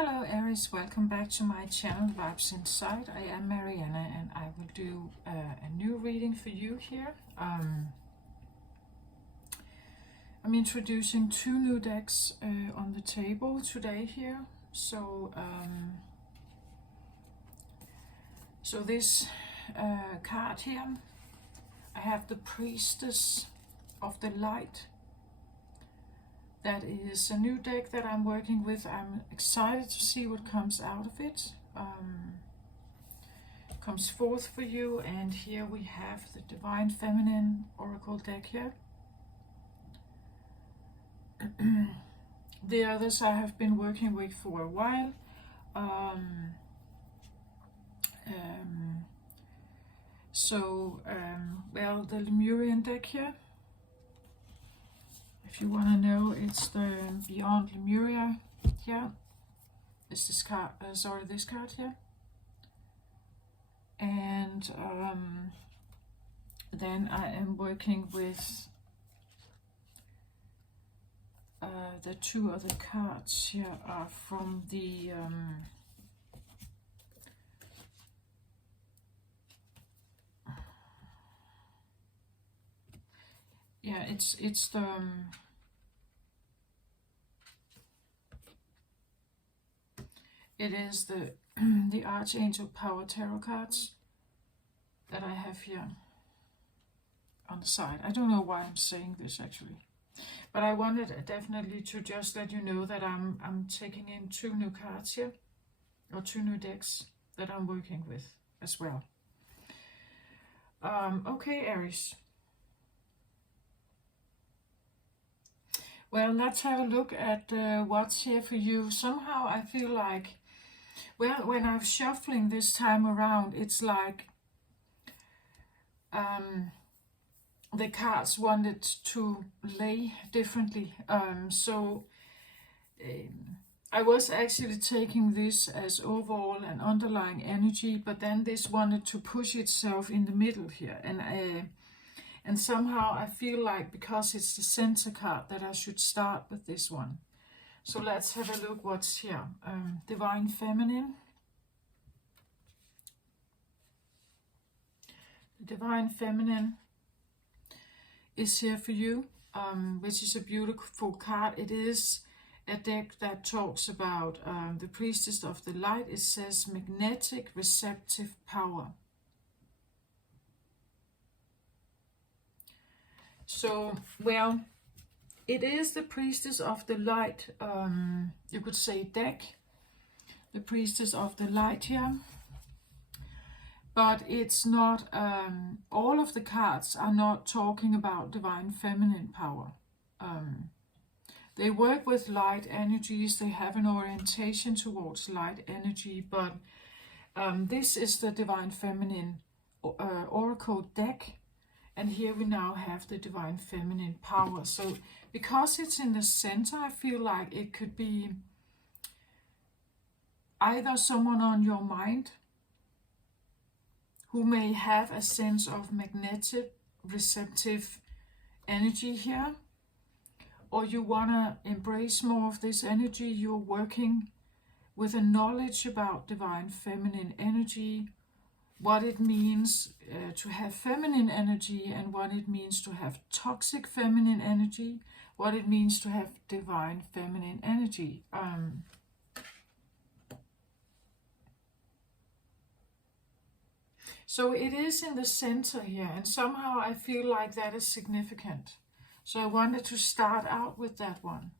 Hello Aries, welcome back to my channel Vibes Inside. I am Mariana and I will do a new reading for you here. I'm introducing two new decks on the table today here. So this card here, I have the Priestess of the Light. That is a new deck that I'm working with. I'm excited to see what comes out of it. Comes forth for you, and here we have the Divine Feminine Oracle deck here. The others I have been working with for a while. Well, the Lemurian deck here. If you want to know, it's the Beyond Lemuria here. It's this card, this card here. And then I am working with the two other cards here are from the it's the it is the the Archangel Power Tarot cards that I have here on the side. I don't know why I'm saying this actually, but I wanted definitely to just let you know that I'm taking in two new cards here, or two new decks that I'm working with as well. Okay, Aries. Well, let's have a look at what's here for you. Somehow I feel like, well, when I'm shuffling this time around, it's like the cards wanted to lay differently. I was actually taking this as overall an underlying energy, but then this wanted to push itself in the middle here. And somehow I feel like, because it's the center card, that I should start with this one. So let's have a look what's here. Divine Feminine. The Divine Feminine is here for you, which is a beautiful card. It is a deck that talks about the Priestess of the Light. It says magnetic receptive power. So, well, it is the Priestess of the Light, you could say deck, the Priestess of the Light here. But it's not, all of the cards are not talking about Divine Feminine power. They work with light energies, they have an orientation towards light energy, but this is the Divine Feminine Oracle deck. And here we now have the Divine Feminine power. So because it's in the center, I feel like it could be either someone on your mind who may have a sense of magnetic receptive energy here, or you want to embrace more of this energy. You're working with a knowledge about Divine Feminine energy, what it means to have feminine energy, and what it means to have toxic feminine energy, what it means to have Divine Feminine energy. So it is in the center here, and somehow I feel like that is significant. So I wanted to start out with that one.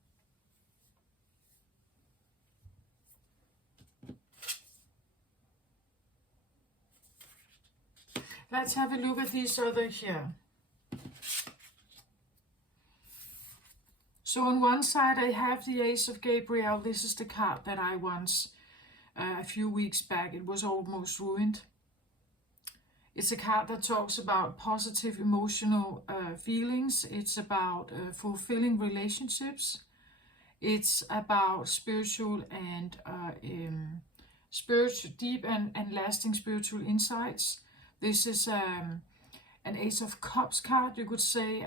Let's have a look at these other here. So on one side I have the Ace of Gabriel. This is the card that I once, a few weeks back, it was almost ruined. It's a card that talks about positive emotional feelings. It's about fulfilling relationships. It's about spiritual and deep and lasting spiritual insights. This is an Ace of Cups card, you could say,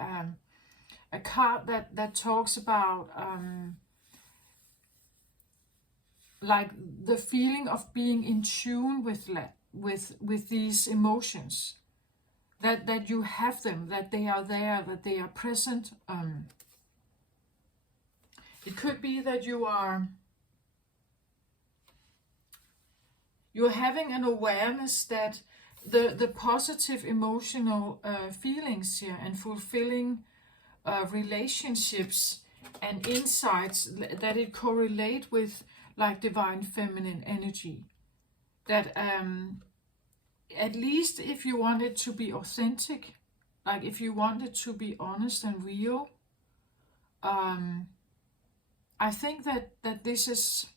a card that talks about like the feeling of being in tune with these emotions, that you have them, that they are there, that they are present. It could be that you're having an awareness that the positive emotional feelings here and fulfilling relationships and insights, that it correlate with like divine feminine energy. That at least if you want it to be authentic, like if you want it to be honest and real, I think that this is,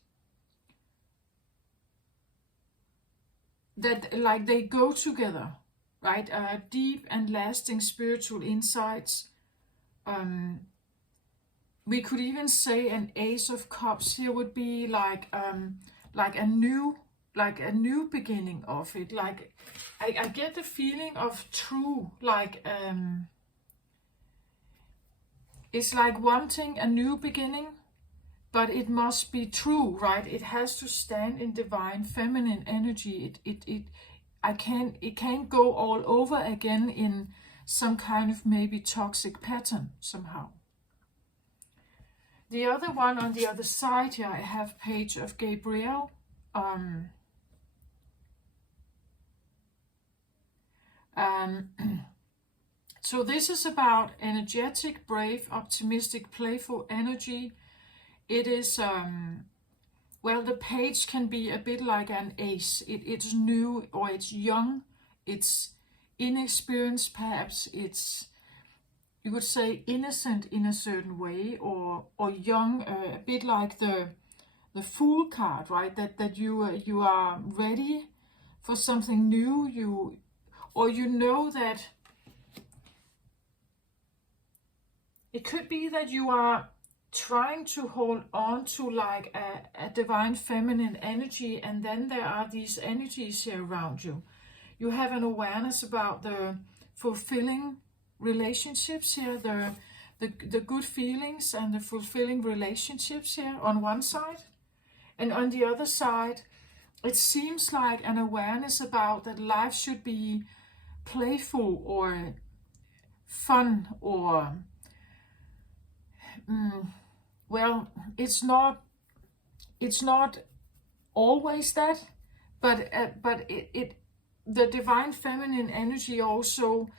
that like they go together, right? Deep and lasting spiritual insights. We could even say an Ace of Cups here would be like a new beginning of it. Like I get the feeling of true, like it's like wanting a new beginning, but it must be true, right? It has to stand in divine feminine energy. It can't go all over again in some kind of maybe toxic pattern somehow. The other one on the other side here, I have Page of Gabriel. So this is about energetic, brave, optimistic, playful energy. It is, well, the page can be a bit like an ace. It's new, or it's young, it's inexperienced, perhaps it's, you could say, innocent in a certain way, or young, a bit like the Fool card, right? That you are ready for something new. You know that it could be that you are trying to hold on to like a divine feminine energy, and then there are these energies here around you. You have an awareness about the fulfilling relationships here, the good feelings and the fulfilling relationships here on one side. And on the other side, it seems like an awareness about that life should be playful or fun, or well, it's not always that, but the divine feminine energy also,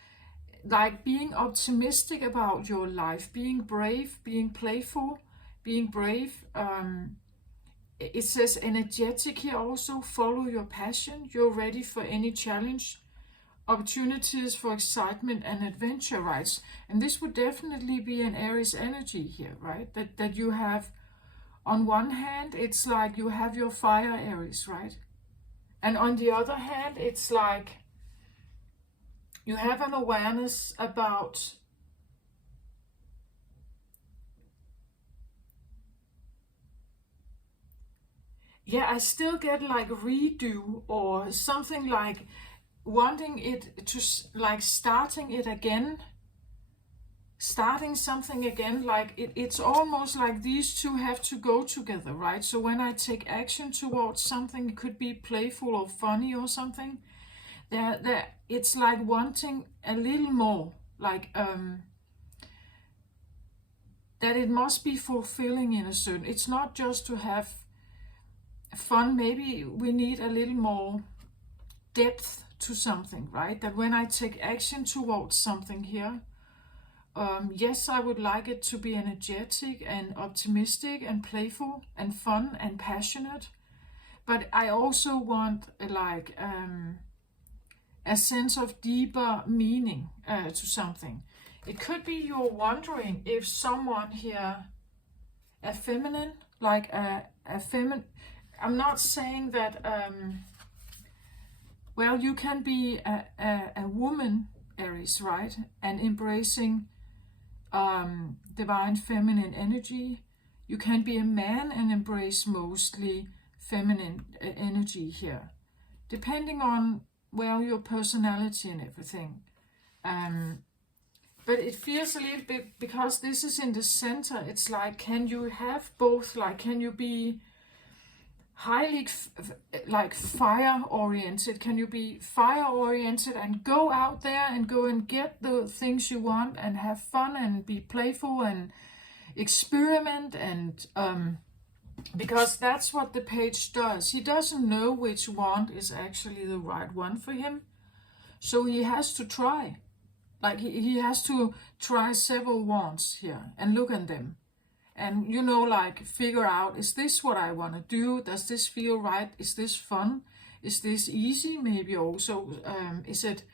like being optimistic about your life, being brave, being playful, being brave. It says energetic here also, follow your passion. You're ready for any challenge, opportunities for excitement and adventure, right? And this would definitely be an Aries energy here, right? That you have, on one hand, it's like you have your fire Aries, right? And on the other hand, it's like you have an awareness about I still get like redo, or something like wanting it to, like starting it again, starting something again. Like it's almost like these two have to go together, right? So when I take action towards something, it could be playful or funny or something, there it's like wanting a little more, like that it must be fulfilling in a certain, it's not just to have fun. Maybe we need a little more depth to something, right? That when I take action towards something here, yes, I would like it to be energetic and optimistic and playful and fun and passionate, but I also want like a sense of deeper meaning to something. It could be you're wondering if someone here, a feminine, like a feminine, I'm not saying that, well, you can be a woman, Aries, right? And embracing divine feminine energy. You can be a man and embrace mostly feminine energy here, depending on, well, your personality and everything. But it feels a little bit, because this is in the center, it's like, can you have both? Like, can you be highly like fire oriented? Can you be fire oriented and go out there and go and get the things you want and have fun and be playful and experiment? And because that's what the page does. He doesn't know which wand is actually the right one for him, so he has to try. Like he has to try several wands here and look at them. And, you know, like figure out, is this what I want to do? Does this feel right? Is this fun? Is this easy? Maybe also, is it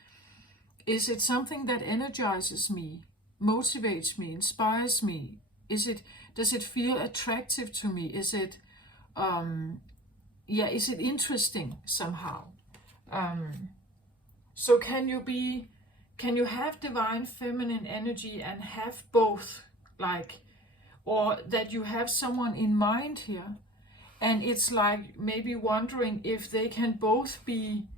something that energizes me, motivates me, inspires me? Does it feel attractive to me? Is it is it interesting somehow? So can you have divine feminine energy and have both, like, or that you have someone in mind here, and it's like maybe wondering if they can both be,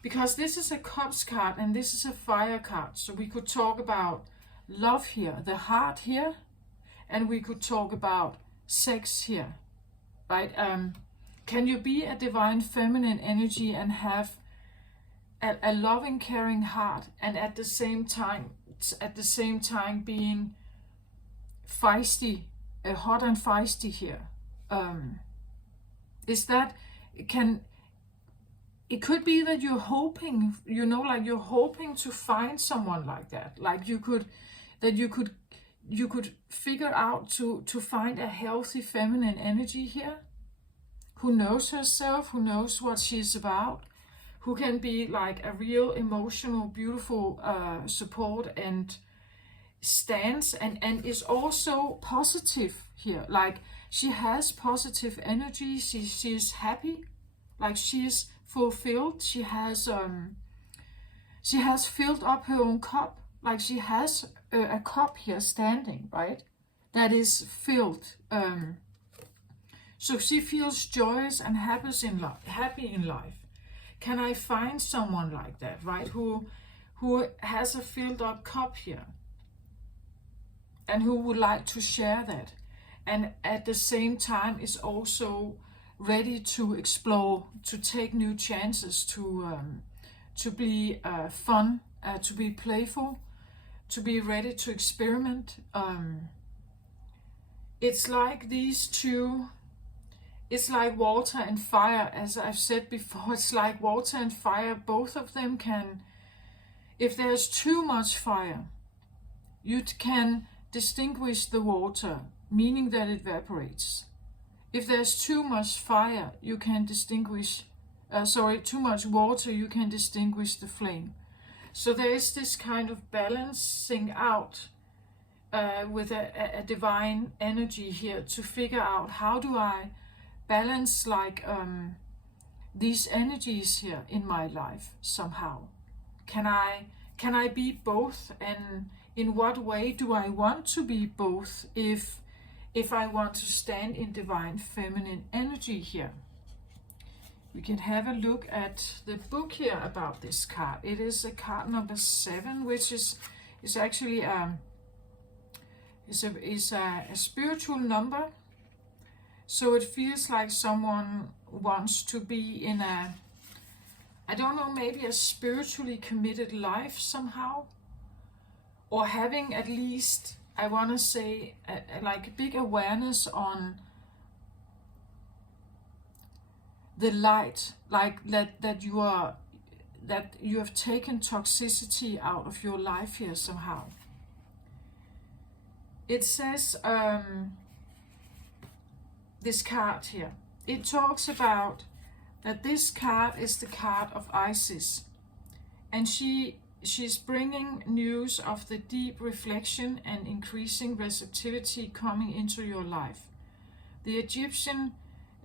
because this is a cups card and this is a fire card, so we could talk about love here, the heart here, and we could talk about sex here, right? Can you be a divine feminine energy and have a loving, caring heart, and at the same time being feisty, hot and feisty here? Is that, it could be that you're hoping, you know, like you're hoping to find someone like that. Like you could figure out to find a healthy feminine energy here, who knows herself, who knows what she's about, who can be like a real emotional, beautiful support and stance, and is also positive here. Like she has positive energy, she is happy, like she is fulfilled, she has filled up her own cup, like she has a cup here standing, right, that is filled. So she feels joyous and happy in life. Can I find someone like that, right, who has a filled up cup here and who would like to share that, and at the same time is also ready to explore, to take new chances, to be fun, to be playful, to be ready to experiment. It's like these two, it's like water and fire, as I've said before. It's like water and fire. Both of them can, if there's too much fire, you can distinguish the water, meaning that it evaporates. If there's too much fire, you can distinguish, too much water, you can distinguish the flame. So there is this kind of balancing out with a divine energy here to figure out, how do I balance like these energies here in my life somehow? Can I be both, and in what way do I want to be both if I want to stand in divine feminine energy here? We can have a look at the book here about this card. It is a card number 7, which is actually a spiritual number. So it feels like someone wants to be in a, I don't know, maybe a spiritually committed life somehow, or having at least, I want to say, like a big awareness on the light, like that you have taken toxicity out of your life here somehow. It says, this card here, it talks about that this card is the card of Isis, and she's bringing news of the deep reflection and increasing receptivity coming into your life. The Egyptian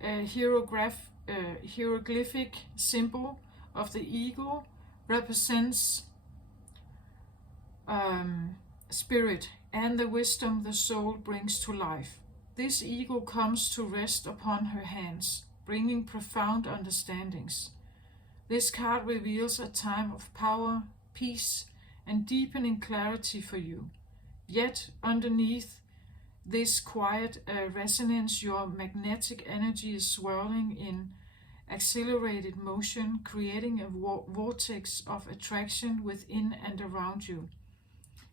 hieroglyphic symbol of the eagle represents spirit and the wisdom the soul brings to life. This eagle comes to rest upon her hands, bringing profound understandings. This card reveals a time of power, peace, and deepening clarity for you. Yet, underneath this quiet resonance, your magnetic energy is swirling in accelerated motion, creating a vortex of attraction within and around you.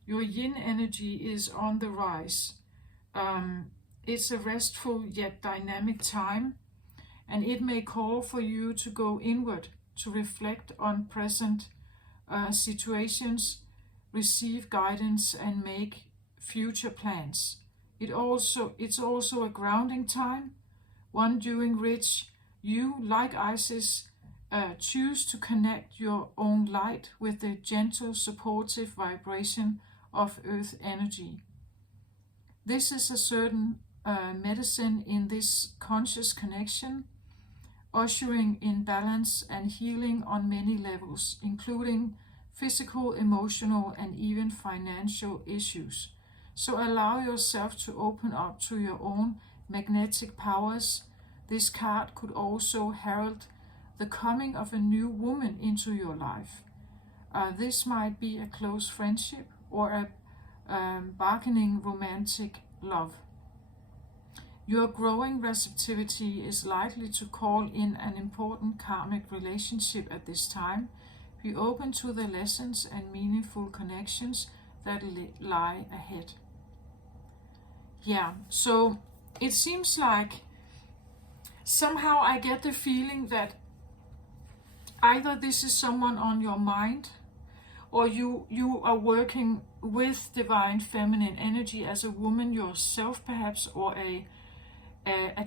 Your yin energy is on the rise. It's a restful yet dynamic time, and it may call for you to go inward, to reflect on present situations, receive guidance, and make future plans. It's also a grounding time, one during which you, like Isis, choose to connect your own light with the gentle, supportive vibration of earth energy. This is a certain medicine in this conscious connection, ushering in balance and healing on many levels, including physical, emotional, and even financial issues. So allow yourself to open up to your own magnetic powers. This card could also herald the coming of a new woman into your life. This might be a close friendship or a bargaining romantic love. Your growing receptivity is likely to call in an important karmic relationship at this time. Be open to the lessons and meaningful connections that lie ahead. Yeah, so it seems like somehow I get the feeling that either this is someone on your mind, or you are working with divine feminine energy as a woman yourself perhaps, or a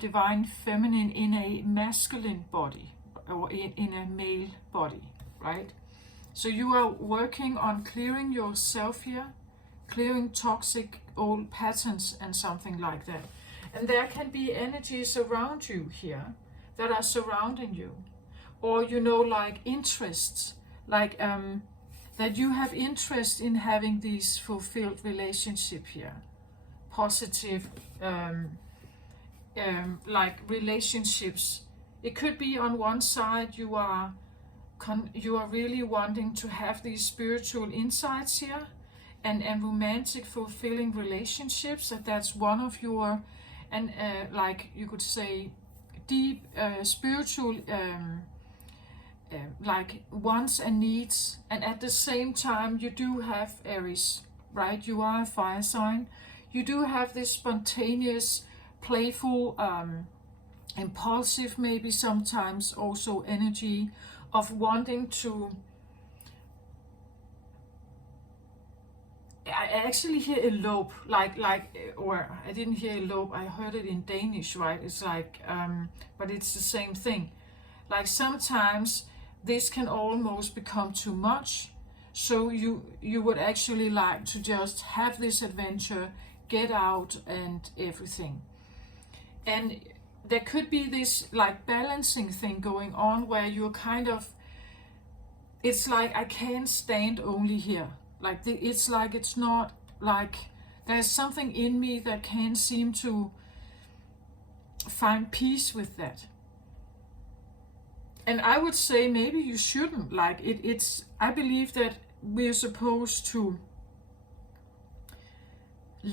divine feminine in a masculine body, or in a male body, right? So you are working on clearing yourself here, clearing toxic old patterns and something like that. And there can be energies around you here that are surrounding you, or like interests, like that you have interest in having these fulfilled relationship here, positive like relationships. It could be on one side you are really wanting to have these spiritual insights here, and romantic fulfilling relationships, that's one of your, and like you could say deep spiritual like wants and needs. And at the same time you do have Aries, right? You are a fire sign. You do have this spontaneous, playful, impulsive, maybe sometimes also energy of wanting to. I actually hear elope, or I didn't hear elope, I heard it in Danish, right? It's like, but it's the same thing. Like sometimes this can almost become too much, so you would actually like to just have this adventure, get out and everything. And there could be this like balancing thing going on where you're kind of, it's like I can't stand only here. Like it's like, it's not like there's something in me that can't seem to find peace with that. And I would say maybe you shouldn't. Like it's I believe that we're supposed to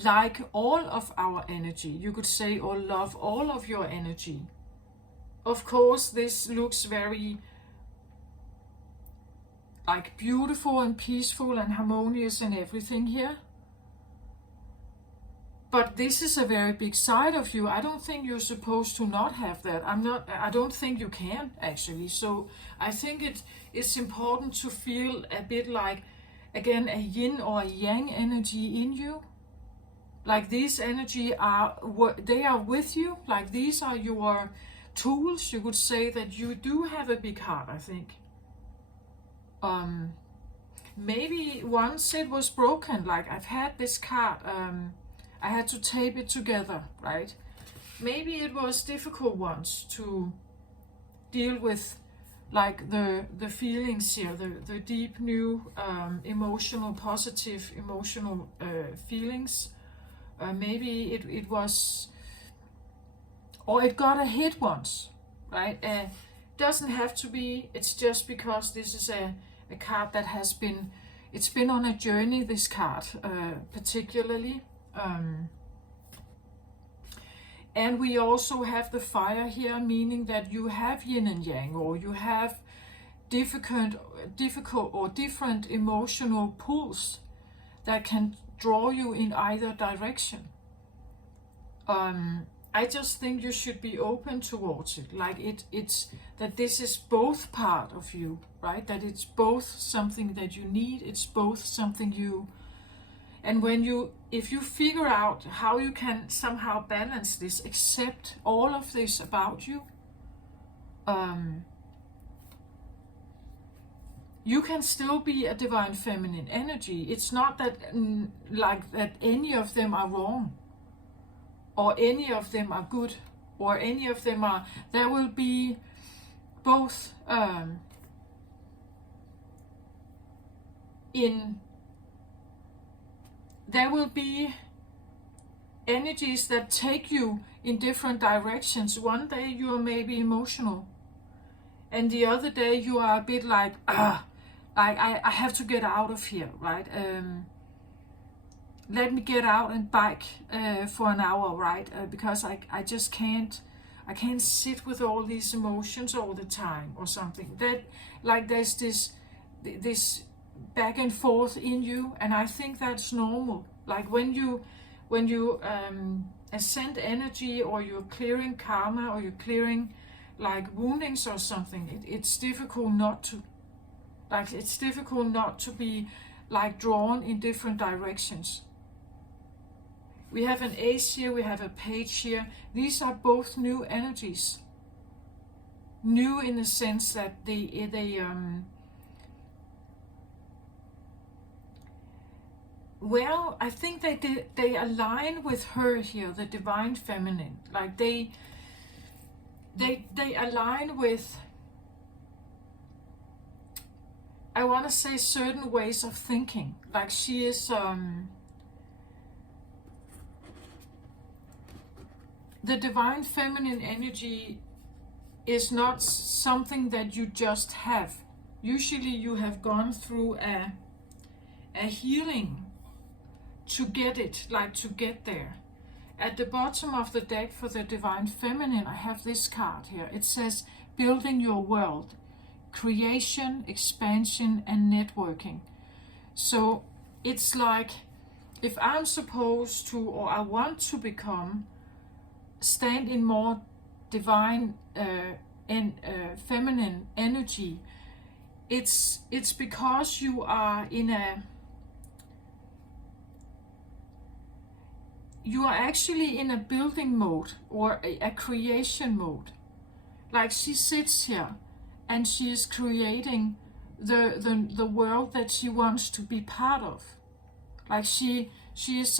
like all of our energy, you could say, or love all of your energy. Of course, this looks very like beautiful and peaceful and harmonious and everything here. But this is a very big side of you. I don't think you're supposed to not have that. I don't think you can actually. So I think it's important to feel a bit like, again, a yin or a yang energy in you. Like these energy they are with you. Like these are your tools. You could say that you do have a big heart, I think. Maybe once it was broken, like I've had this card, I had to tape it together, right? Maybe it was difficult once to deal with, like the feelings here, the deep new emotional, positive emotional feelings. Maybe it was, or it got a hit once, right? Doesn't have to be, it's just because this is a card that has been, it's been on a journey, this card particularly. And we also have the fire here, meaning that you have yin and yang, or you have difficult or different emotional pulls that can draw you in either direction. I just think you should be open towards it, like it's that this is both part of you, right? That it's both something that you need, it's both something you, and if you figure out how you can somehow balance this, accept all of this about you, you can still be a divine feminine energy. It's not that like that any of them are wrong, or any of them are good, or any of them are, there will be both there will be energies that take you in different directions. One day you are maybe emotional, and the other day you are a bit like, I have to get out of here, right? Let me get out and bike for an hour, right? Because I just can't sit with all these emotions all the time, or something. That, like, there's this back and forth in you, and I think that's normal. Like when you ascend energy, or you're clearing karma, or you're clearing like woundings or something, it's difficult not to, like, it's difficult not to be like drawn in different directions. We have an ace here, we have a page here. These are both new energies. New in the sense that they well, I think they align with her here, the divine feminine. Like they align with, I want to say, certain ways of thinking. Like she is the divine feminine energy is not something that you just have. Usually you have gone through a healing to get it, like to get there. At the bottom of the deck for the divine feminine, I have this card here. It says, building your world, creation, expansion, and networking. So it's like, if I'm supposed to, or I want to become, stand in more divine and feminine energy, it's because you are actually in a building mode, or a creation mode. Like she sits here and she is creating the world that she wants to be part of. Like she is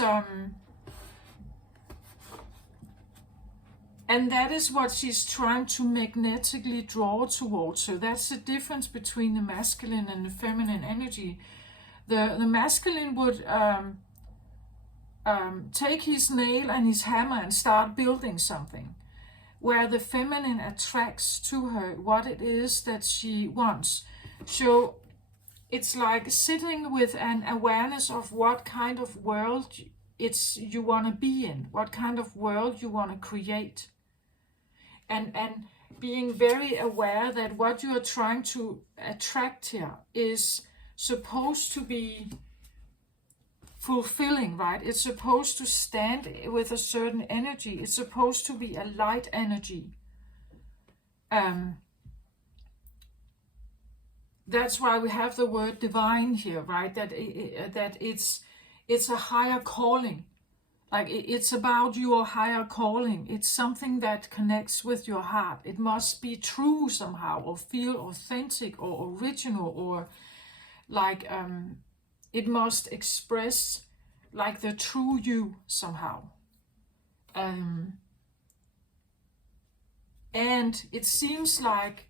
and that is what she's trying to magnetically draw towards. So that's the difference between the masculine and the feminine energy. The masculine would take his nail and his hammer and start building something, where the feminine attracts to her what it is that she wants. So it's like sitting with an awareness of what kind of world you want to be in, what kind of world you want to create. And being very aware that what you are trying to attract here is supposed to be fulfilling, right? It's supposed to stand with a certain energy. It's supposed to be a light energy. That's why we have the word divine here, right? That it's a higher calling. Like it's about your higher calling. It's something that connects with your heart. It must be true somehow, or feel authentic or original, or like it must express like the true you somehow. And it seems like,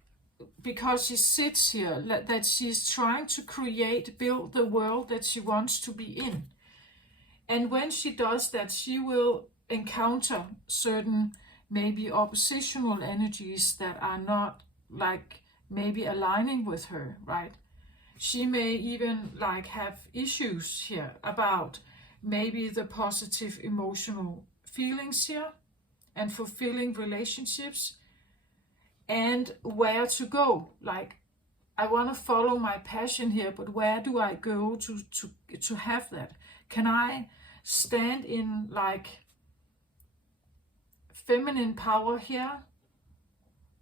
because she sits here, that she's trying to build the world that she wants to be in. And when she does that, she will encounter certain maybe oppositional energies that are not like maybe aligning with her, right? She may even like have issues here about maybe the positive emotional feelings here, and fulfilling relationships, and where to go. Like, I want to follow my passion here, but where do I go to have that? Can I stand in like feminine power here,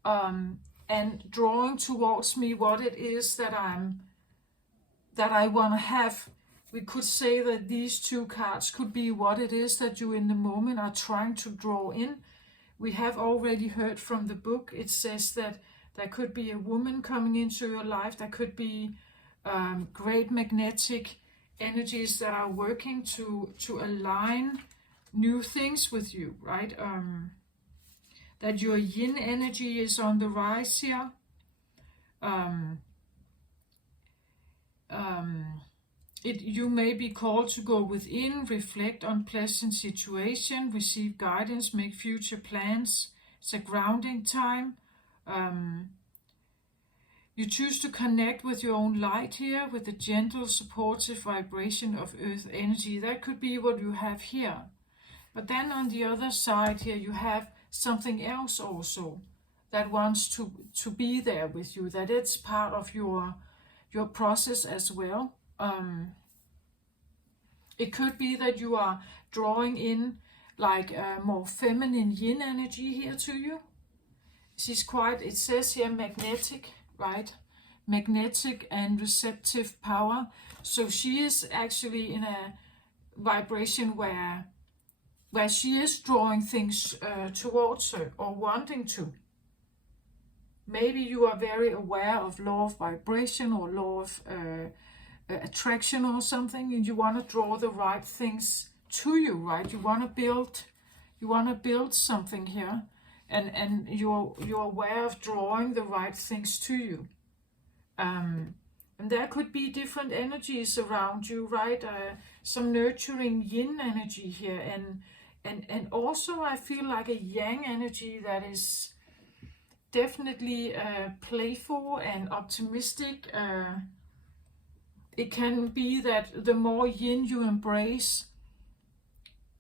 and drawing towards me what it is that I want to have? We could say that these two cards could be what it is that you in the moment are trying to draw in. We have already heard from the book. It says that there could be a woman coming into your life. There could be great magnetic energies that are working to align new things with you, right? That your yin energy is on the rise here. You may be called to go within, reflect on pleasant situation, receive guidance, make future plans. It's a grounding time. You choose to connect with your own light here, with the gentle, supportive vibration of earth energy. That could be what you have here. But then on the other side here, you have something else also that wants to be there with you, that it's part of your process as well. It could be that you are drawing in like a more feminine yin energy here to you. She's quite, it says here, magnetic, right? Magnetic and receptive power. So she is actually in a vibration where she is drawing things towards her, or wanting to. Maybe you are very aware of law of vibration or law of attraction or something, and you want to draw the right things to you, right? You want to build something here, and you're aware of drawing the right things to you. And there could be different energies around you, right? Some nurturing yin energy here, and also I feel like a yang energy that is definitely playful and optimistic. It can be that the more yin you embrace,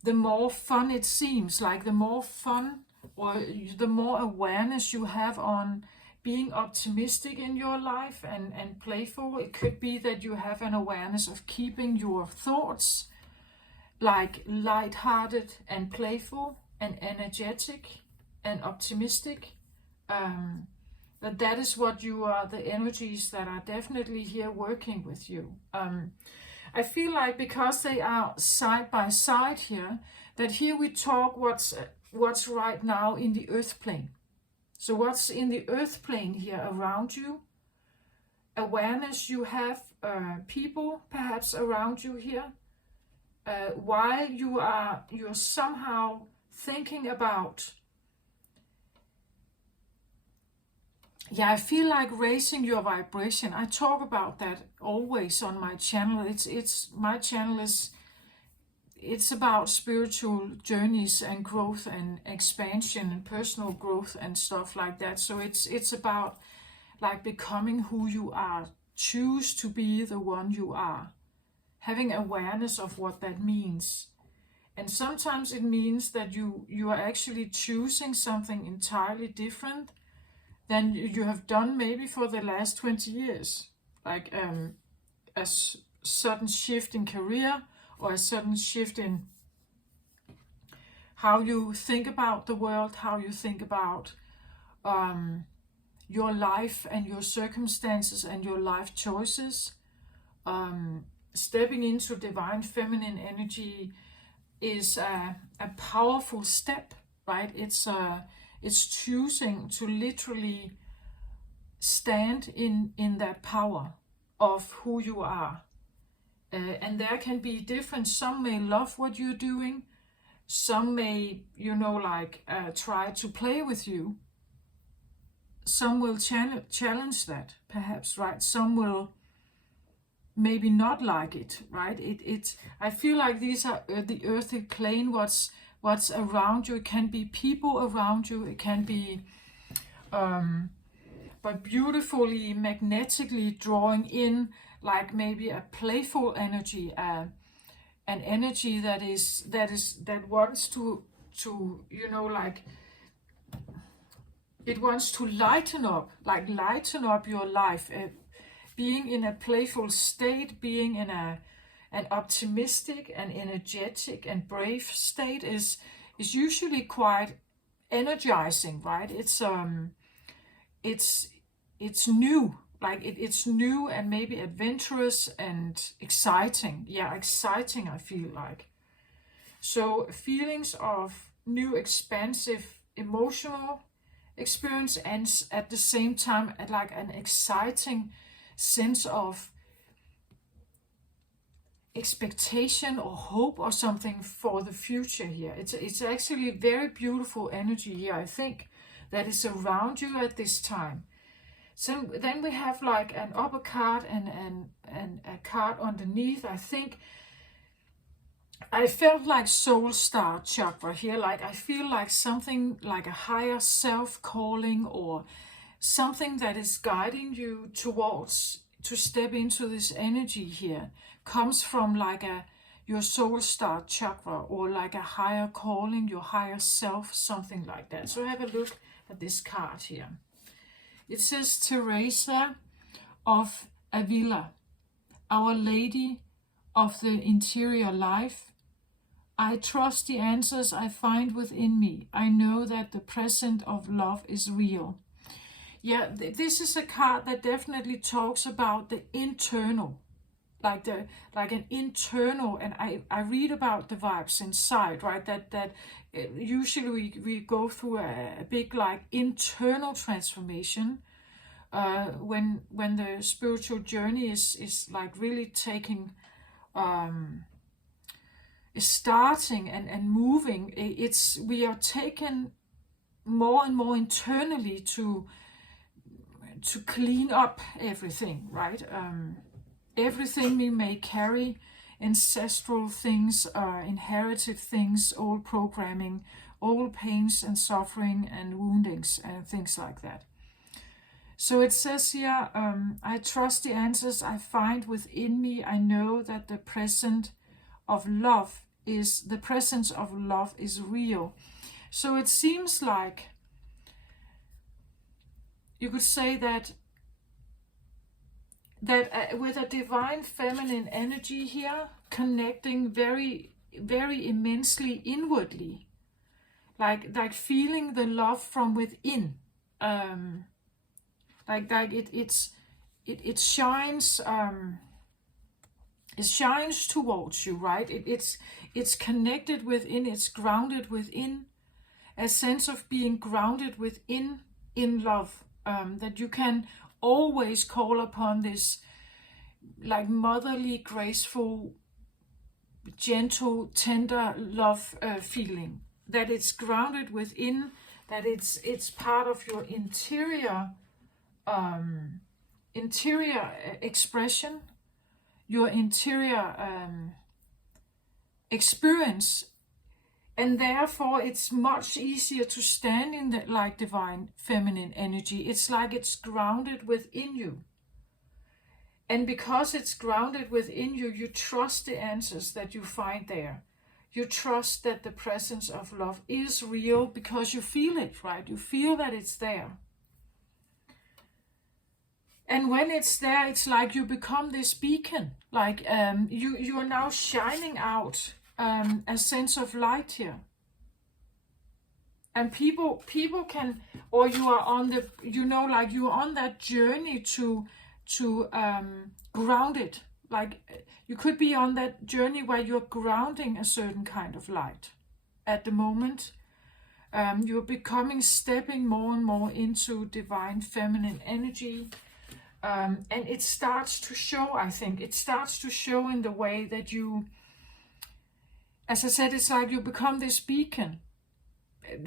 the more fun it seems. Like the more fun or the more awareness you have on being optimistic in your life and playful. It could be that you have an awareness of keeping your thoughts like light-hearted and playful and energetic and optimistic. That is what you are, the energies that are definitely here working with you. I feel like because they are side by side here, that here we talk what's right now in the earth plane. So what's in the earth plane here around you? Awareness you have, people perhaps around you here. While you're somehow thinking about, I feel like raising your vibration. I talk about that always on my channel. My channel it's about spiritual journeys and growth and expansion and personal growth and stuff like that. So it's about like becoming who you are. Choose to be the one you are. Having awareness of what that means. And sometimes it means that you are actually choosing something entirely different than you have done maybe for the last 20 years. Like a sudden shift in career, or a sudden shift in how you think about the world, how you think about your life and your circumstances and your life choices. Stepping into divine feminine energy is a powerful step, right? It's choosing to literally stand in that power of who you are. And there can be different. Some may love what you're doing. Some may, try to play with you. Some will challenge that, perhaps, right? Some will maybe not like it, right? I feel like these are the earthly plane. What's around you? It can be people around you. It can be, but beautifully, magnetically drawing in, like maybe a playful energy, an energy that wants you know, like, it wants to lighten up, like lighten up your life. Being in a playful state, being in an optimistic and energetic and brave state is usually quite energizing, right? It's new, like it's new and maybe adventurous and exciting. Yeah, exciting, I feel like. So feelings of new, expansive, emotional experience, and at the same time like an exciting sense of expectation or hope or something for the future here. It's actually very beautiful energy here, I think, that is around you at this time. So then we have like an upper card and a card underneath. I think I felt like soul star chakra here. Like I feel like something like a higher self calling, or something that is guiding you towards to step into this energy here, comes from like your soul star chakra, or like a higher calling, your higher self, something like that. So have a look at this card here. It says Teresa of Avila, Our Lady of the Interior Life. I trust the answers I find within me. I know that the presence of love is real. Yeah, this is a card that definitely talks about the internal, like an internal, and I read about the vibes inside, right? That usually we go through a big like internal transformation when the spiritual journey is like really taking is starting and moving. We are taken more and more internally to clean up everything, right? Everything we may carry, ancestral things, inherited things, old programming, old pains and suffering and woundings and things like that. So it says here, I trust the answers I find within me. I know that the presence of love is real. So it seems like you could say that with a divine feminine energy here, connecting very, very immensely inwardly, like feeling the love from within, it shines. It shines towards you, right? It's connected within. It's grounded within. A sense of being grounded within in love. That you can always call upon this like motherly, graceful, gentle, tender love feeling. That it's grounded within. That it's part of your interior expression, your interior experience, and therefore it's much easier to stand in that like divine feminine energy. It's like it's grounded within you, and because it's grounded within you, you trust the answers that you find there. You trust that the presence of love is real because you feel it, right? You feel that it's there. And when it's there, it's like you become this beacon. Like you are now shining out a sense of light here. And people can, or you are on the, like you're on that journey to ground it. Like you could be on that journey where you're grounding a certain kind of light. At the moment, you're stepping more and more into divine feminine energy. And it starts to show, I think. It starts to show in the way that you, as I said, it's like you become this beacon.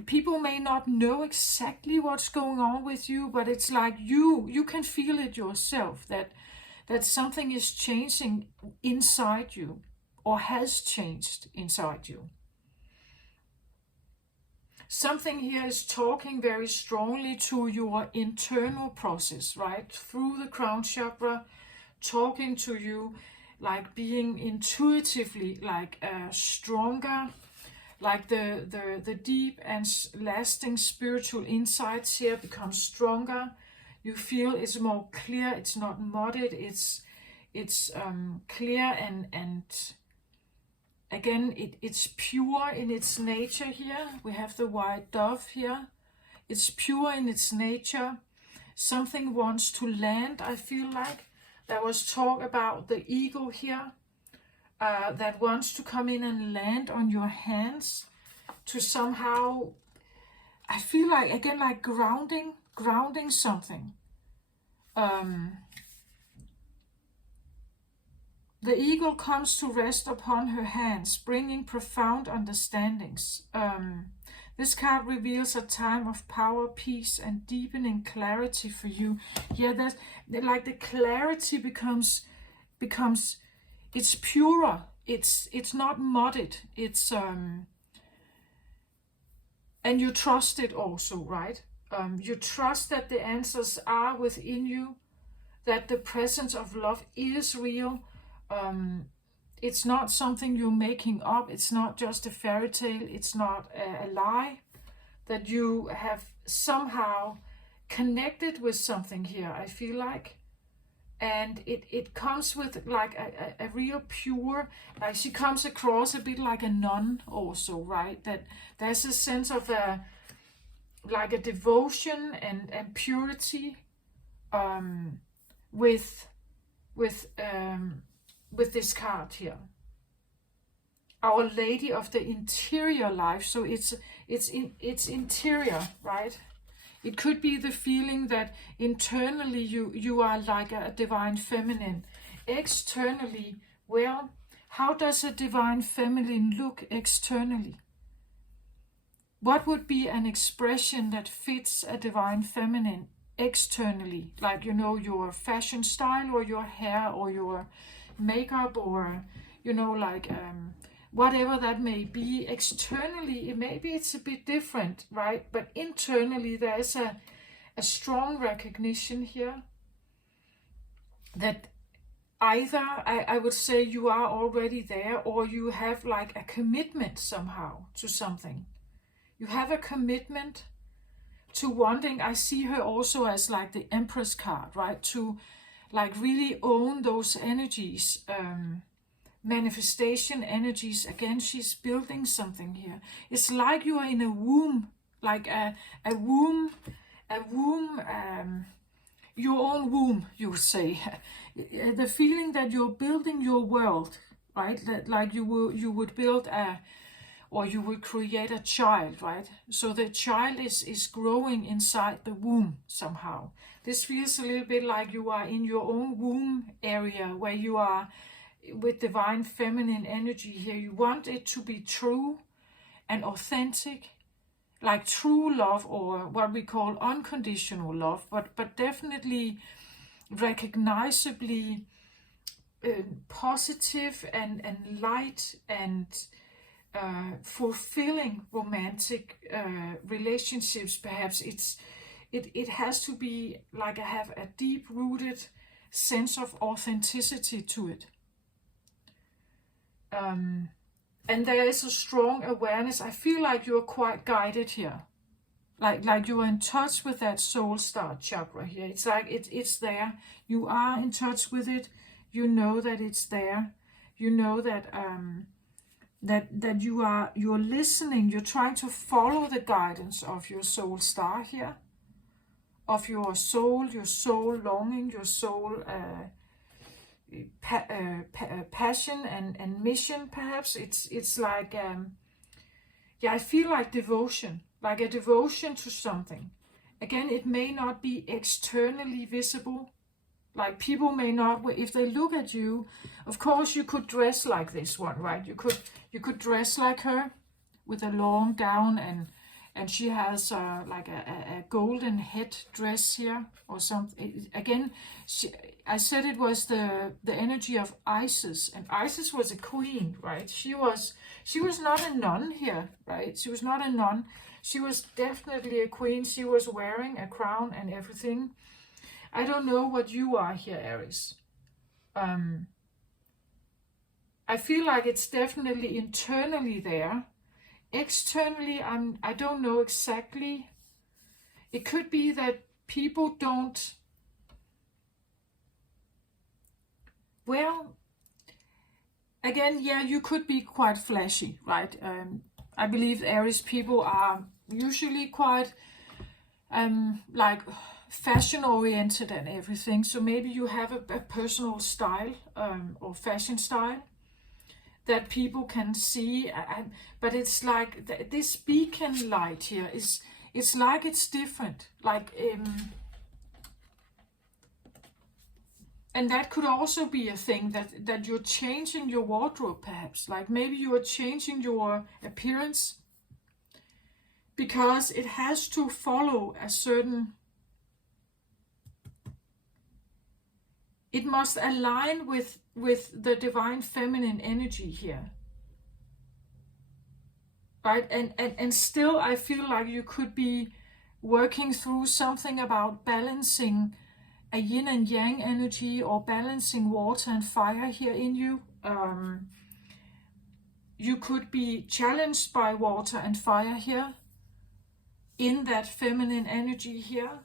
People may not know exactly what's going on with you, but it's like you can feel it yourself, that something is changing inside you, or has changed inside you. Something here is talking very strongly to your internal process, right? Through the crown chakra, talking to you, like being intuitively like stronger, like the deep and lasting spiritual insights here become stronger. You feel it's more clear, it's not muddled, it's clear, and again it's pure in its nature here. We have the white dove here. It's pure in its nature. Something wants to land, I feel like. There was talk about the ego here, that wants to come in and land on your hands to somehow, I feel like, again, like grounding something. The eagle comes to rest upon her hands, bringing profound understandings. This card reveals a time of power, peace, and deepening clarity for you. Yeah, that's like the clarity becomes it's purer. It's not muddled. It's and you trust it also, right? You trust that the answers are within you, that the presence of love is real. It's not something you're making up. It's not just a fairy tale. It's not a lie. That you have somehow connected with something here, I feel like. And it comes with like a real pure, like she comes across a bit like a nun also, right? That there's a sense of like a devotion and purity with this card here. Our Lady of the Interior Life, so it's interior, right? It could be the feeling that internally you are like a divine feminine. Externally, well, how does a divine feminine look externally? What would be an expression that fits a divine feminine externally? Like, you know, your fashion style or your hair or your makeup or, you know, like whatever that may be. Externally, maybe it's a bit different, right? But internally, there's a strong recognition here that either, I would say, you are already there, or you have like a commitment somehow to something. You have a commitment to wanting, I see her also as like the Empress card, right? To like really own those energies, manifestation energies. Again, she's building something here. It's like you are in a womb, like a womb, your own womb, you would say. The feeling that you're building your world, right? That like you would build or you would create a child, right? So the child is growing inside the womb somehow. This feels a little bit like you are in your own womb area, where you are with divine feminine energy here. You want it to be true and authentic, like true love, or what we call unconditional love, but definitely recognizably positive and light and fulfilling romantic relationships. Perhaps it has to be like have a deep rooted sense of authenticity to it. And there is a strong awareness. I feel like you're quite guided here. Like you are in touch with that soul star chakra here. It's like it's there. You are in touch with it. You know that it's there. You know that that you're listening. You're trying to follow the guidance of your soul star here, of your soul longing, your soul passion and mission. Perhaps it's like yeah, I feel like devotion, like a devotion to something. Again, it may not be externally visible. Like people may not, if they look at you, of course you could dress like this one, right? You could dress like her with a long gown, and she has like a golden head dress here or something. Again, I said it was the energy of Isis, and Isis was a queen, right? She was not a nun here, right? She was not a nun. She was definitely a queen. She was wearing a crown and everything. I don't know what you are here, Aries. I feel like it's definitely internally there. externally, I don't know exactly. It could be that people don't, well, again, yeah, you could be quite flashy, right? I believe Aries people are usually quite like fashion oriented and everything. So maybe you have a personal style or fashion style that people can see. But it's like this beacon light here is, it's like it's different. Like and that could also be a thing that you're changing your wardrobe, perhaps. Like maybe you are changing your appearance because it has to follow a certain, it must align with the divine feminine energy here. Right? And still I feel like you could be working through something about balancing a yin and yang energy, or balancing water and fire here in you. You could be challenged by water and fire here, in that feminine energy here,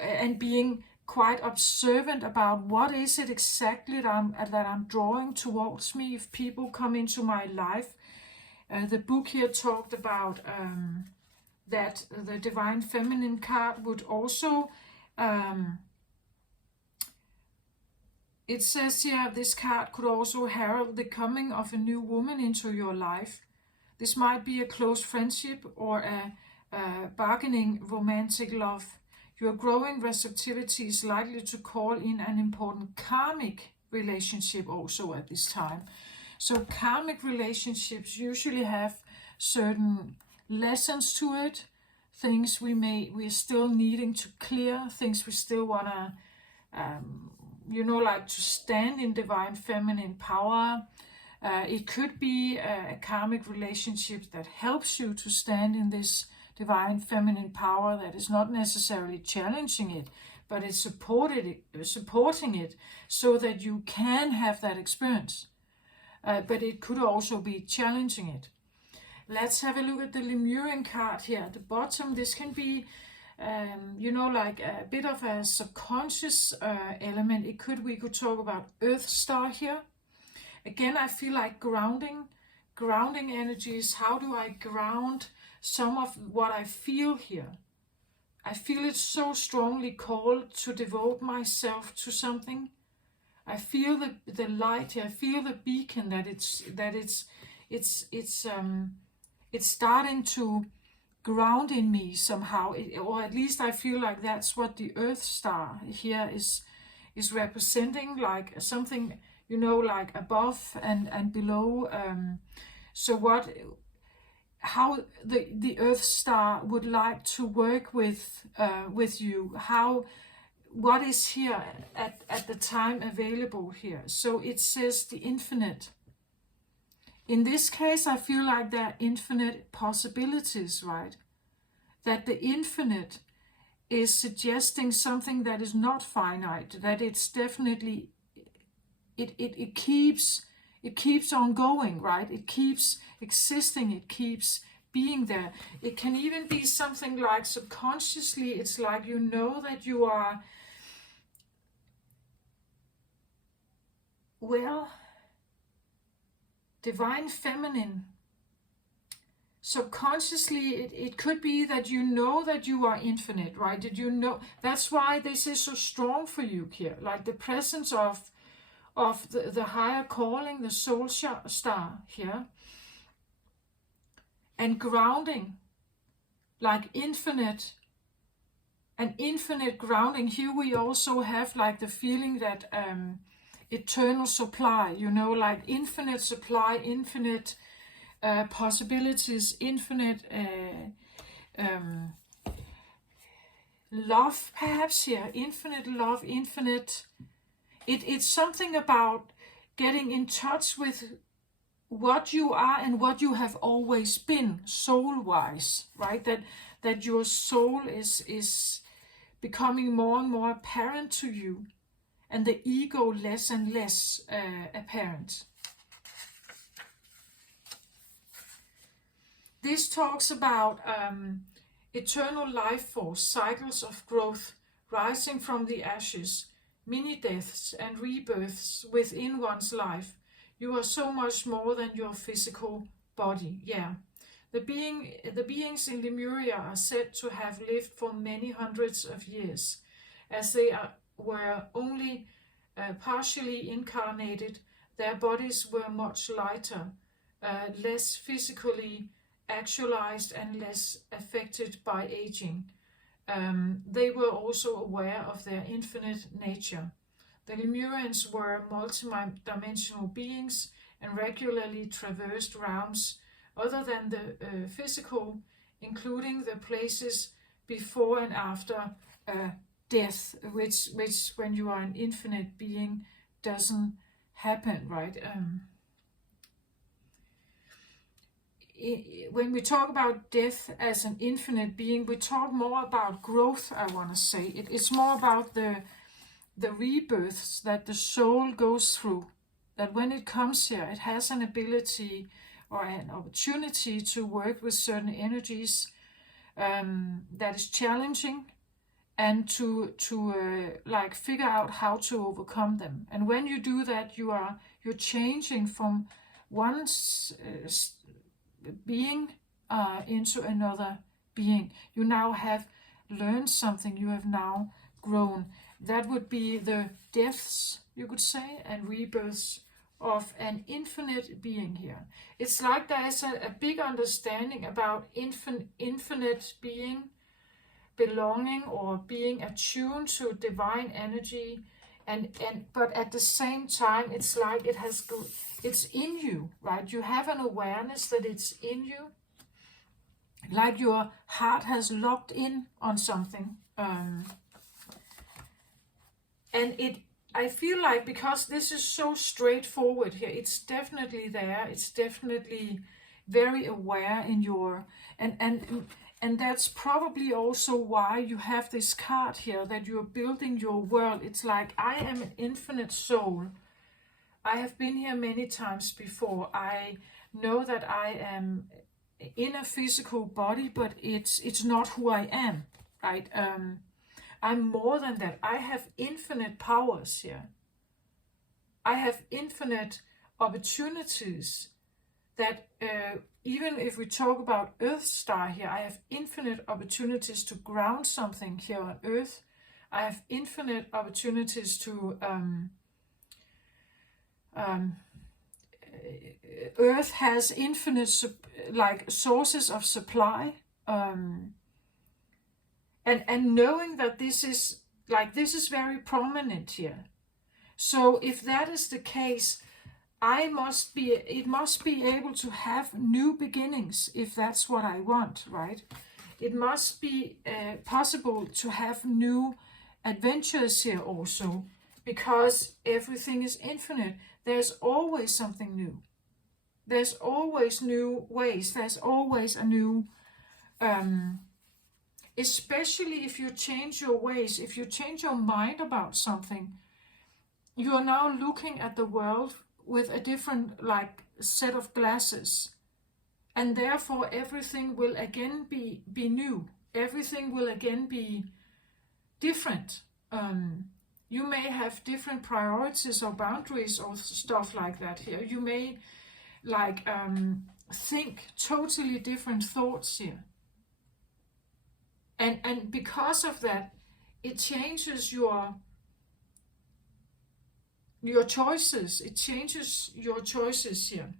and being quite observant about what is it exactly that I'm drawing towards me if people come into my life. The book here talked about that the divine feminine card would also it says here, this card could also herald the coming of a new woman into your life. This might be a close friendship or a bargaining romantic love. Your growing receptivity is likely to call in an important karmic relationship also at this time. So karmic relationships usually have certain lessons to it, things we're still needing to clear, things we still want to like to stand in divine feminine power. It could be a karmic relationship that helps you to stand in this divine feminine power, that is not necessarily challenging it, but it's supporting it so that you can have that experience. But it could also be challenging it. Let's have a look at the Lemurian card here at the bottom. This can be like a bit of a subconscious element. We could talk about Earth Star here. Again, I feel like grounding energies. How do I ground some of what I feel here? I feel it so strongly called to devote myself to something. I feel the light here. I feel the beacon that it's starting to ground in me somehow, or at least I feel like that's what the Earth Star here is representing, like something like above and below. So how the Earth Star would like to work with you, what is here at the time available here. So it says the infinite. In this case, I feel like there are infinite possibilities, right? That the infinite is suggesting something that is not finite, that it's definitely, it keeps on going, right? It keeps existing, it keeps being there. It can even be something like subconsciously, it's like that you are, divine feminine. Subconsciously, it could be that that you are infinite, right? That's why this is so strong for you here, like the presence of the higher calling, the soul star here, and grounding, like infinite grounding. Here we also have like the feeling that eternal supply, like infinite supply, infinite possibilities, infinite love, perhaps here, infinite love, infinite. It's something about getting in touch with what you are and what you have always been, soul-wise, right? That your soul is becoming more and more apparent to you, and the ego less and less apparent. This talks about eternal life force, cycles of growth, rising from the ashes, mini deaths and rebirths within one's life. You are so much more than your physical body. Yeah. The beings in Lemuria are said to have lived for many hundreds of years, as they were only partially incarnated. Their bodies were much lighter, less physically actualized and less affected by aging. They were also aware of their infinite nature. The Lemurians were multi-dimensional beings and regularly traversed realms other than the physical, including the places before and after death, which when you are an infinite being doesn't happen, right? When we talk about death as an infinite being, we talk more about growth, I want to say. It's more about the rebirths that the soul goes through. That when it comes here, it has an ability or an opportunity to work with certain energies that is challenging, and to like figure out how to overcome them. And when you do that, you're changing from one being into another being. You now have learned something, you have now grown. That would be the deaths, you could say, and rebirths of an infinite being here. It's like there is a big understanding about infinite being, belonging, or being attuned to divine energy, and but at the same time it's like it's in you, right? You have an awareness that it's in you, like your heart has locked in on something, and I feel like, because this is so straightforward here, it's definitely there, it's definitely very aware in your, and that's probably also why you have this card here, that you're building your world. It's like, I am an infinite soul. I have been here many times before. I know that I am in a physical body, but it's not who I am, right? I'm more than that. I have infinite powers here. I have infinite opportunities that even if we talk about Earth Star here, I have infinite opportunities to ground something here on Earth. I have infinite opportunities to Earth has infinite like sources of supply, and knowing that this is very prominent here. So if that is the case, it must be able to have new beginnings, if that's what I want, right? It must be possible to have new adventures here also, because everything is infinite. There's always something new. There's always new ways. There's always a new, especially if you change your ways, if you change your mind about something, you are now looking at the world with a different set of glasses, and therefore everything will again be new. Everything will again be different. You may have different priorities or boundaries or stuff like that here. You may think totally different thoughts here, and because of that, it changes your choices. It changes your choices here.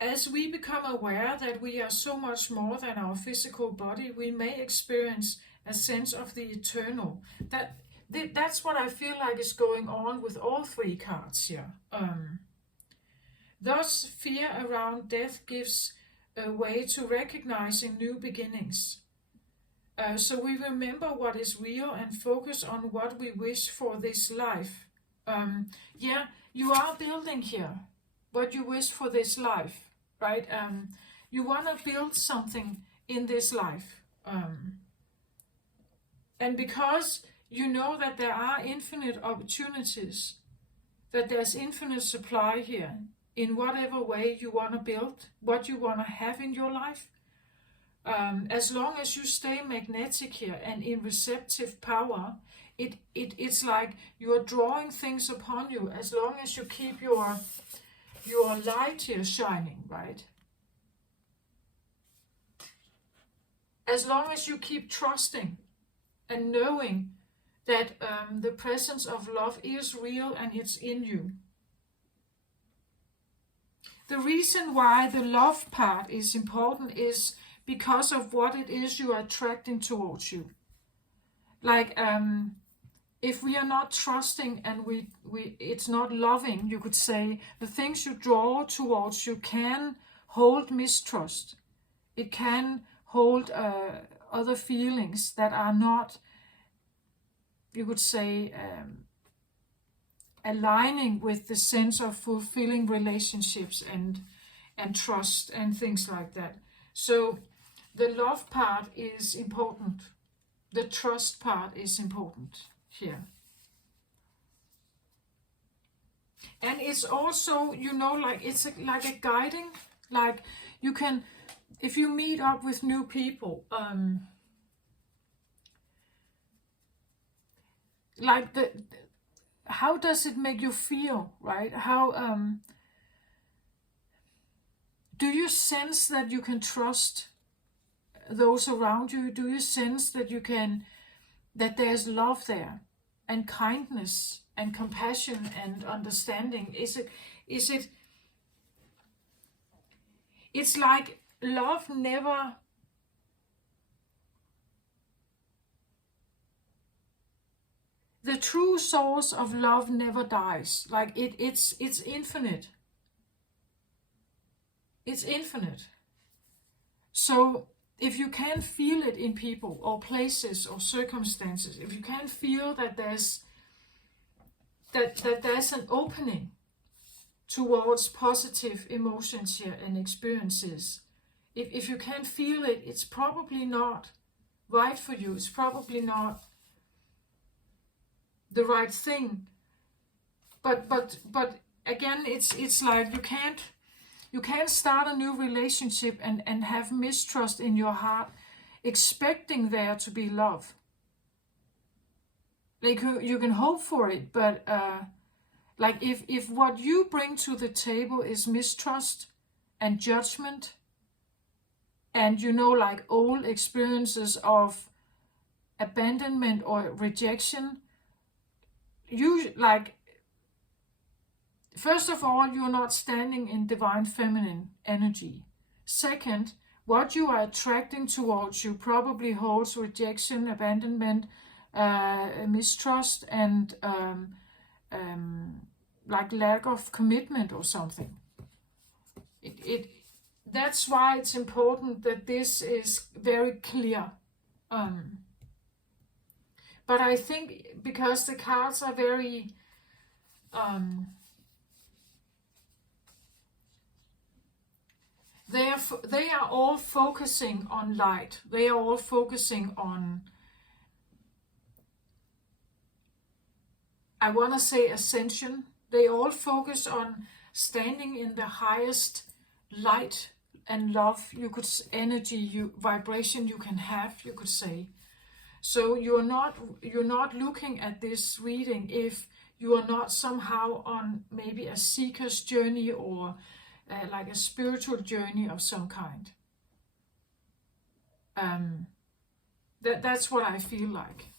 As we become aware that we are so much more than our physical body, we may experience a sense of the eternal. That's what I feel like is going on with all three cards here. Thus, fear around death gives a way to recognizing new beginnings. So we remember what is real and focus on what we wish for this life. Yeah, you are building here what you wish for this life, right? You want to build something in this life. And because you know that there are infinite opportunities, that there's infinite supply here, in whatever way you want to build, what you want to have in your life. As long as you stay magnetic here and in receptive power, it's like you are drawing things upon you, as long as you keep your light here shining, right? As long as you keep trusting and knowing that the presence of love is real and it's in you. The reason why the love part is important is because of what it is you are attracting towards you. Like, if we are not trusting and it's not loving, you could say, the things you draw towards you can hold mistrust. It can hold other feelings that are not, you could say, aligning with the sense of fulfilling relationships and trust and things like that. So the love part is important. The trust part is important here. And it's also, like it's like a guiding, like you can, if you meet up with new people, like how does it make you feel, right? How do you sense that you can trust those around you? Do you sense that that there's love there, and kindness and compassion and understanding? It's like love never, the true source of love never dies. Like it's infinite. It's infinite. So if you can feel it in people or places or circumstances, if you can feel that there's an opening towards positive emotions here and experiences, if you can feel it, it's probably not right for you. It's probably not the right thing. But again, it's like you can't start a new relationship and have mistrust in your heart, expecting there to be love. Like you can hope for it, but like if what you bring to the table is mistrust and judgment, and like old experiences of abandonment or rejection, you like, first of all, you're not standing in divine feminine energy. Second, what you are attracting towards you probably holds rejection, abandonment, mistrust, and like lack of commitment or something. That's why it's important that this is very clear. But I think because the cards are very they are all focusing on light. They are all focusing on, I want to say, ascension. They all focus on standing in the highest light and love, you could, energy, vibration you can have, you could say. So you're not looking at this reading if you are not somehow on maybe a seeker's journey or like a spiritual journey of some kind. That's what I feel like.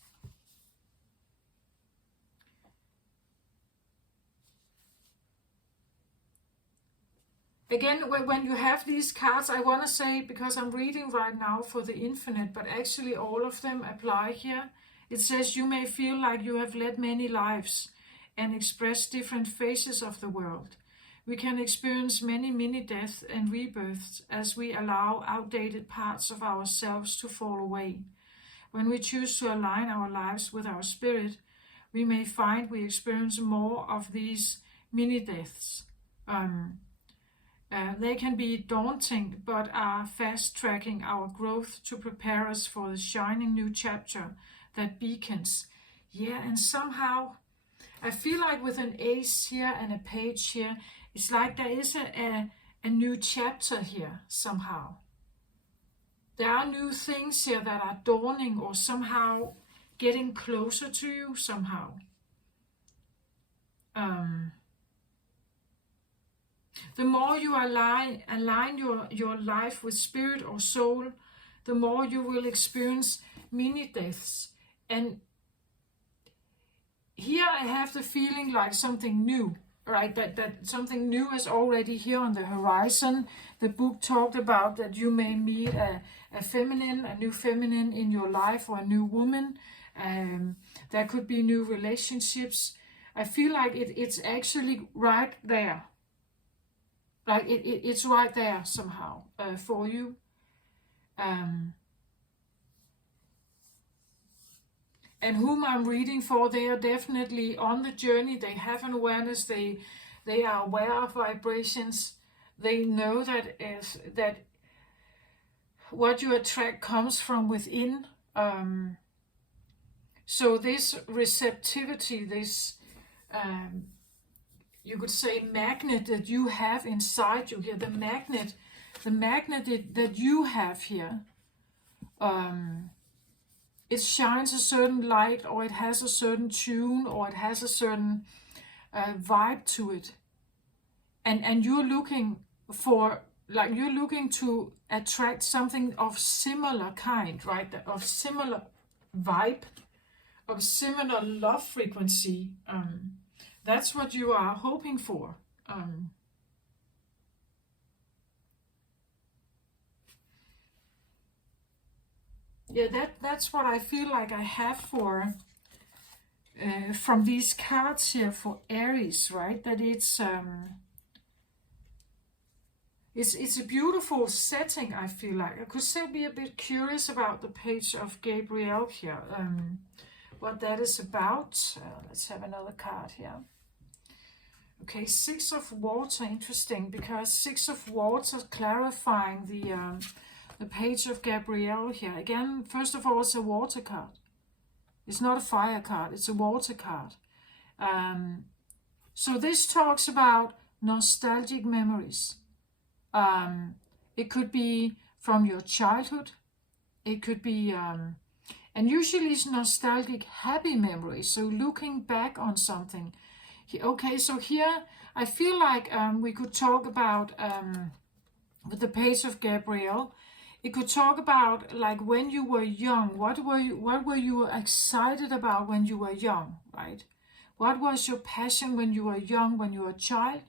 Again, when you have these cards, I want to say, because I'm reading right now for the infinite, but actually all of them apply here. It says you may feel like you have led many lives and express different phases of the world. We can experience many mini-deaths and rebirths as we allow outdated parts of ourselves to fall away. When we choose to align our lives with our spirit, we may find we experience more of these mini-deaths. They can be daunting, but are fast-tracking our growth to prepare us for the shining new chapter that beacons. Yeah, and somehow I feel like with an ace here and a page here, It's like there is a new chapter here somehow. There are new things here that are dawning or somehow getting closer to you somehow. The more you align your life with spirit or soul, the more you will experience mini deaths. And here I have the feeling like something new, right? That something new is already here on the horizon. The book talked about that you may meet a new feminine in your life, or a new woman. There could be new relationships. I feel like it's actually right there. Like it's right there somehow for you. And whom I'm reading for, they are definitely on the journey. They have an awareness. They are aware of vibrations. They know that what you attract comes from within. So this receptivity, this you could say magnet that you have inside you here, the magnet that you have here, it shines a certain light, or it has a certain tune, or it has a certain vibe to it, and you're looking for, like, you're looking to attract something of similar kind, right? Of similar vibe, of similar love frequency. That's what you are hoping for. Yeah, that's what I feel like I have for from these cards here for Aries, right? That it's a beautiful setting. I feel like I could still be a bit curious about the page of Gabriel here, what that is about. Let's have another card here. Okay, Six of Water, interesting, because Six of Water clarifying the page of Gabriel here. Again, first of all, it's a water card. It's not a fire card, it's a water card. So this talks about nostalgic memories. It could be from your childhood. It could be, and usually it's nostalgic, happy memories. So looking back on something. Okay, so here I feel like we could talk about, with the page of Gabriel, it could talk about like when you were young. What were you excited about when you were young, right? What was your passion when you were young, when you were a child?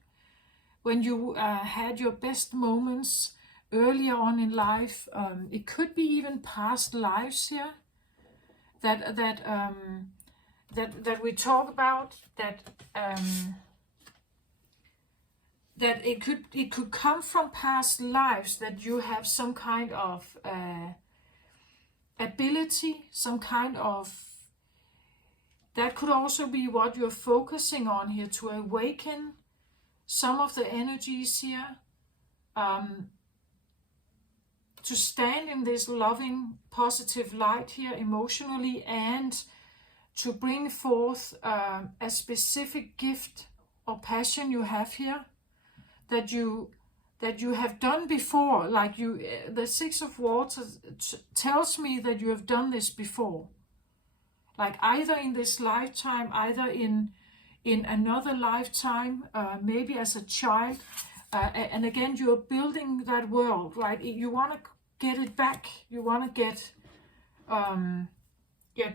When you had your best moments earlier on in life? It could be even past lives here that we talk about, that it could come from past lives, that you have some kind of ability, some kind of, that could also be what you're focusing on here, to awaken some of the energies here, to stand in this loving, positive light here emotionally, and to bring forth a specific gift or passion you have here, that you have done before. Like the Six of Water tells me that you have done this before, like either in this lifetime, either in another lifetime, maybe as a child, and again you're building that world, right? You want to get it back. You want to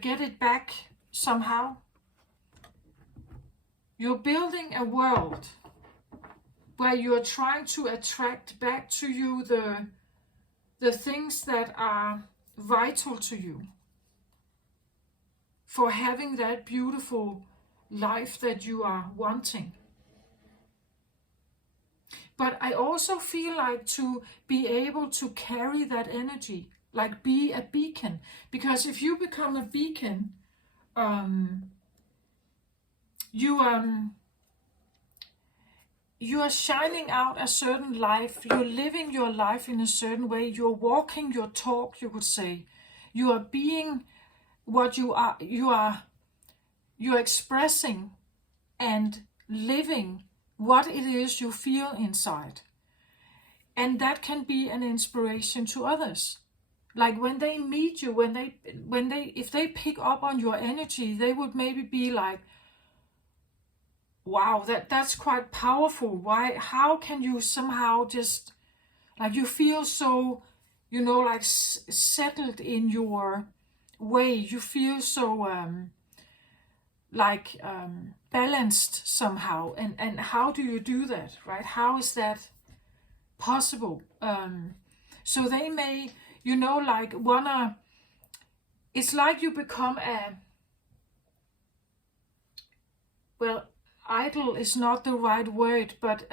get it back somehow. You're building a world where you're trying to attract back to you the things that are vital to you for having that beautiful life that you are wanting. But I also feel like to be able to carry that energy, like be a beacon. Because if you become a beacon, you are shining out a certain life. You're living your life in a certain way. You're walking your talk, you could say. You are being what you are. You're expressing and living what it is you feel inside. And that can be an inspiration to others. Like when they meet you, if they pick up on your energy, they would maybe be like, wow, that's quite powerful. How can you somehow just, like, you feel so, like settled in your way. You feel so balanced somehow. And how do you do that, right? How is that possible? So they may, wanna, it's like you become idol is not the right word, but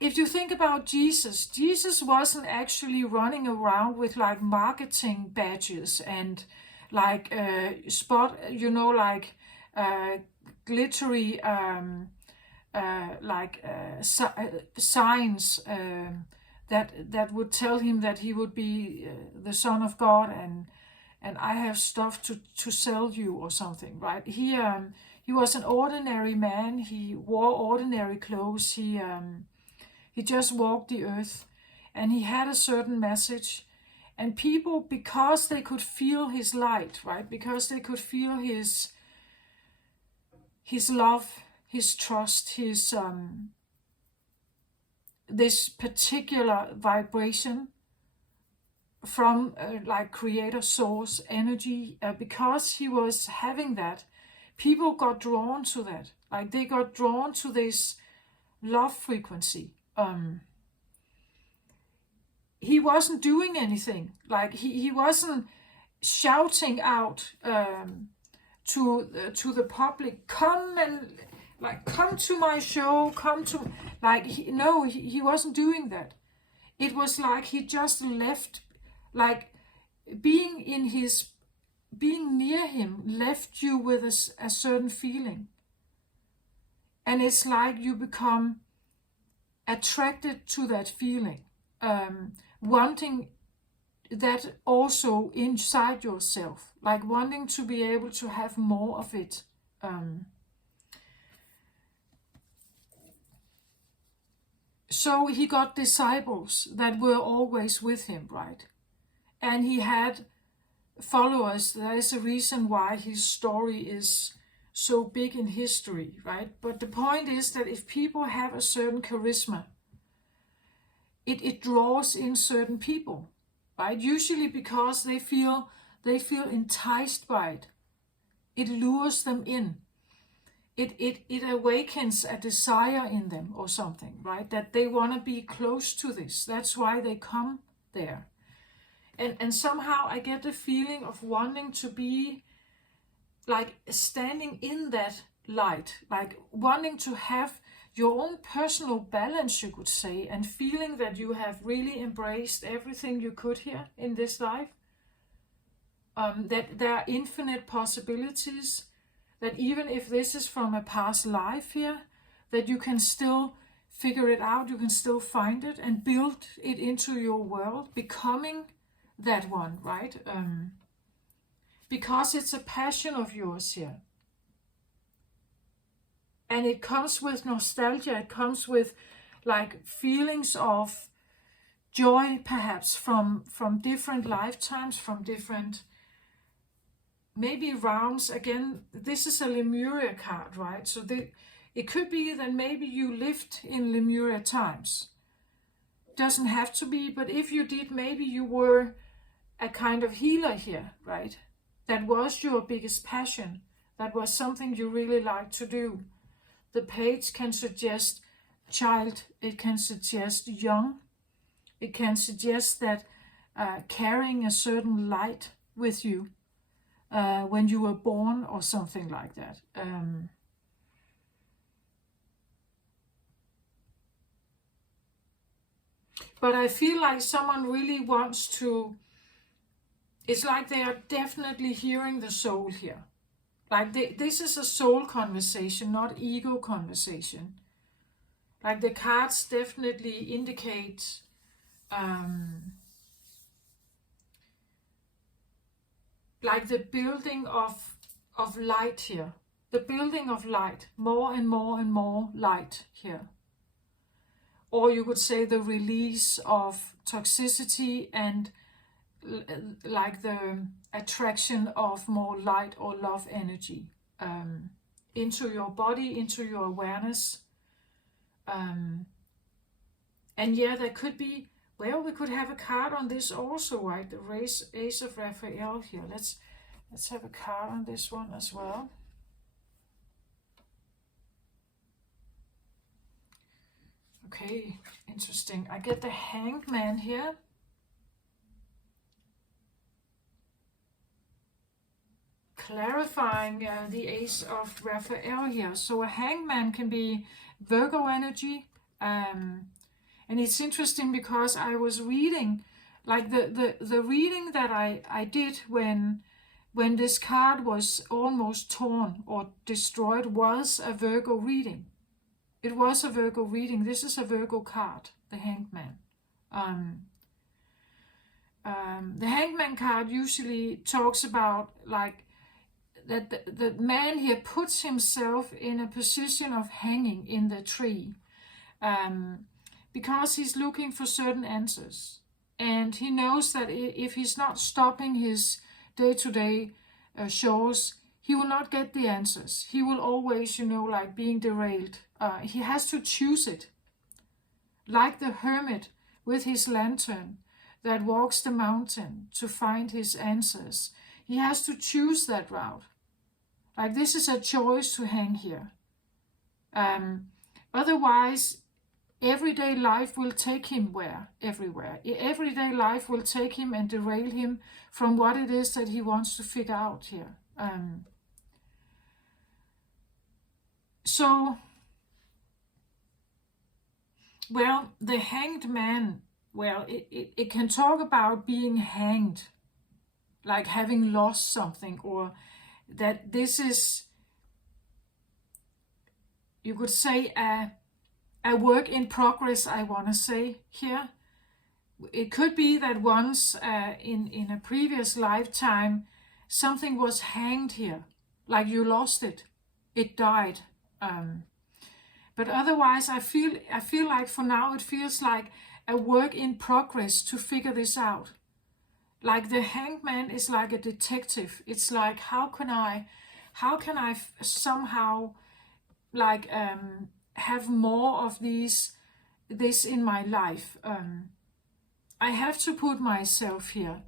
if you think about Jesus wasn't actually running around with like marketing badges and like glittery signs that would tell him that he would be the Son of God, and I have stuff to sell you or something, right? He was an ordinary man. He wore ordinary clothes. He just walked the earth, and he had a certain message. And people, because they could feel his light, right? Because they could feel his love, his trust, his this particular vibration from creator source energy, because he was having that, people got drawn to that. Like they got drawn to this love frequency. He wasn't doing anything. Like he wasn't shouting out to the public, come to my show, come to, he wasn't doing that. It was like he just left, like being near him left you with a certain feeling. And it's like you become attracted to that feeling, wanting that also inside yourself, like wanting to be able to have more of it. So he got disciples that were always with him, right? And he had followers. That is a reason why his story is so big in history, right? But the point is that if people have a certain charisma, it draws in certain people, right? Usually because they feel enticed by it. It lures them in. It awakens a desire in them or something, right? That they want to be close to this. That's why they come there. And somehow I get the feeling of wanting to be like standing in that light, like wanting to have your own personal balance, you could say, and feeling that you have really embraced everything you could here in this life. That there are infinite possibilities, that even if this is from a past life here, that you can still figure it out, you can still find it and build it into your world, becoming that one, right? Because it's a passion of yours here. And it comes with nostalgia, it comes with like feelings of joy, perhaps from different lifetimes, from different maybe realms. Again, this is a Lemuria card, right? So it could be that maybe you lived in Lemuria times. Doesn't have to be, but if you did, maybe you were a kind of healer here, right? That was your biggest passion. That was something you really liked to do. The page can suggest child, it can suggest young, it can suggest that carrying a certain light with you when you were born or something like that. But I feel like someone really wants to, it's like they are definitely hearing the soul here. Like this is a soul conversation, not ego conversation. Like the cards definitely indicate like the building of light here. the building of light, more and more and more light here. Or you could say the release of toxicity and like the attraction of more light or love energy into your body, into your awareness. And yeah, there could be, well, we could have a card on this also, right? The Ace of Raphael here. Let's have a card on this one as well. Okay, interesting. I get the Hanged Man here. Clarifying the Ace of Raphael here. So a Hanged Man can be Virgo energy. And it's interesting because I was reading, like the reading that I did when this card was almost torn or destroyed was a Virgo reading. It was a Virgo reading. This is a Virgo card, the Hanged Man. The Hanged Man card usually talks about like that the man here puts himself in a position of hanging in the tree because he's looking for certain answers. And he knows that if he's not stopping his day-to-day chores, he will not get the answers. He will always, like being derailed. He has to choose it. Like the hermit with his lantern that walks the mountain to find his answers. He has to choose that route. Like this is a choice to hang here. Otherwise, everyday life will take him everywhere. Everyday life will take him and derail him from what it is that he wants to figure out here. Well, the Hanged Man, well, it can talk about being hanged, like having lost something, or that this is, you could say, a work in progress, I want to say here. It could be that once in a previous lifetime, something was hanged here, like you lost it, it died. But otherwise, I feel like for now it feels like a work in progress to figure this out. Like the Hanged Man is like a detective. It's like how can I somehow like have more of this in my life. I have to put myself here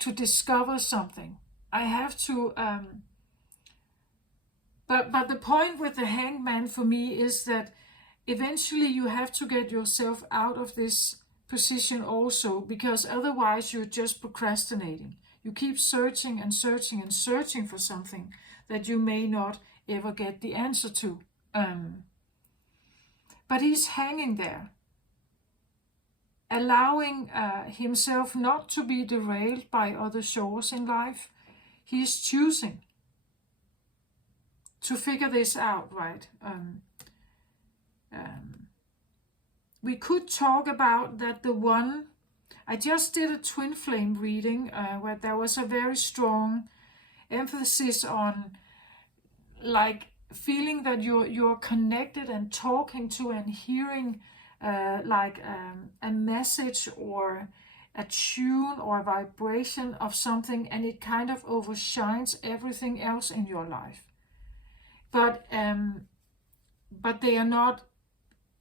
to discover something. I have to. But the point with the Hanged Man for me is that eventually you have to get yourself out of this position also, because otherwise you're just procrastinating. You keep searching and searching and searching for something that you may not ever get the answer to. But he's hanging there, allowing himself not to be derailed by other shores in life. He's choosing to figure this out, right? We could talk about that the one, I just did a twin flame reading where there was a very strong emphasis on like feeling that you're connected and talking to and hearing a message or a tune or a vibration of something, and it kind of overshines everything else in your life. But they are not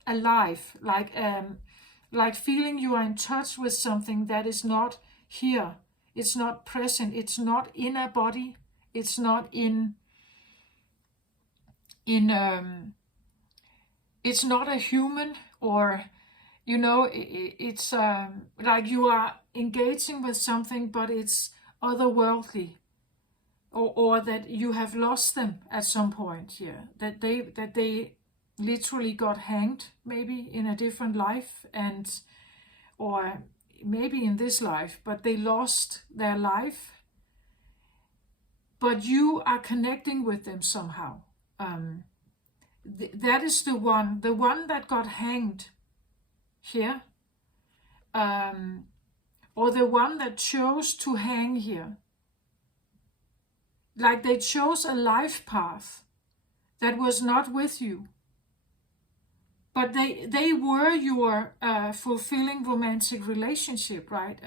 alive, like feeling you are in touch with something that is not here. It's not present. It's not in a body. It's not it's not a human, or it's like you are engaging with something, but it's otherworldly, or that you have lost them at some point here, that they literally got hanged maybe in a different life, and or maybe in this life, but they lost their life, but you are connecting with them somehow. That is the one that got hanged here, or the one that chose to hang here. Like they chose a life path that was not with you. But they were your fulfilling romantic relationship, right?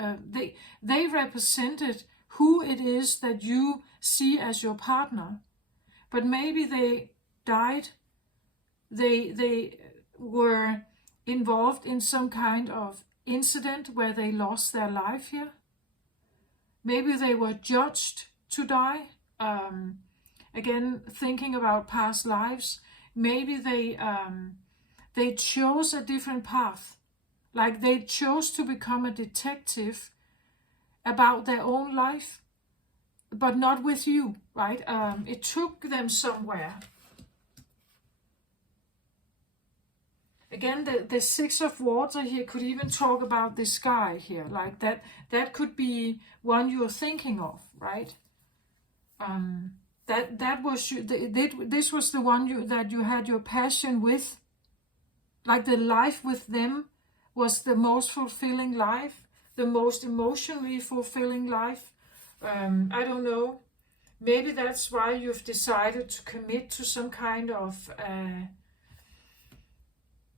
They represented who it is that you see as your partner. But maybe they died. They were involved in some kind of incident where they lost their life here. Maybe they were judged to die. Again, thinking about past lives. Maybe they chose a different path. Like they chose to become a detective about their own life, but not with you, right? It took them somewhere. Again, the Six of Water here could even talk about the sky here, like that could be one you're thinking of, right? That was this was the one that you had your passion with. Like the life with them was the most fulfilling life, the most emotionally fulfilling life. I don't know. Maybe that's why you've decided to commit to some kind of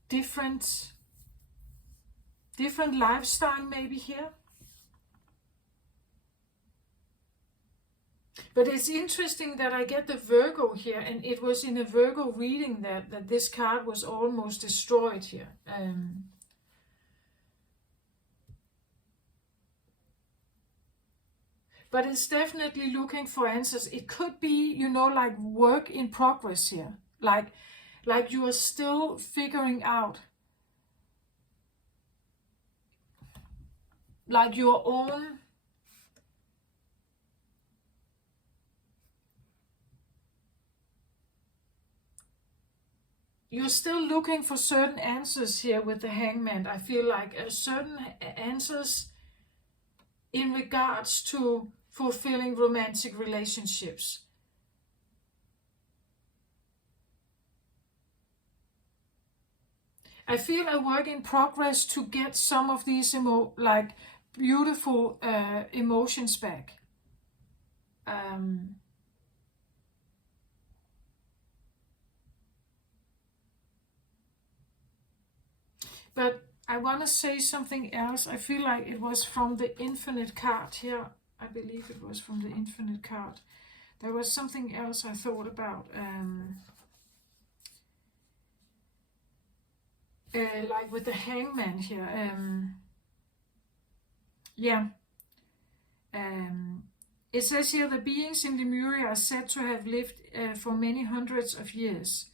different lifestyle maybe here. But it's interesting that I get the Virgo here, and it was in a Virgo reading that this card was almost destroyed here. But it's definitely looking for answers. It could be, like work in progress here. Like you are still figuring out like your own you're still looking for certain answers here with the Hangman. I feel like certain answers in regards to fulfilling romantic relationships. I feel a work in progress to get some of these beautiful emotions back. But I want to say something else. I feel like it was from the Infinite card here. I believe it was from the Infinite card. There was something else I thought about. Like with the Hangman here. It says here the beings in Lemuria are said to have lived for many hundreds of years.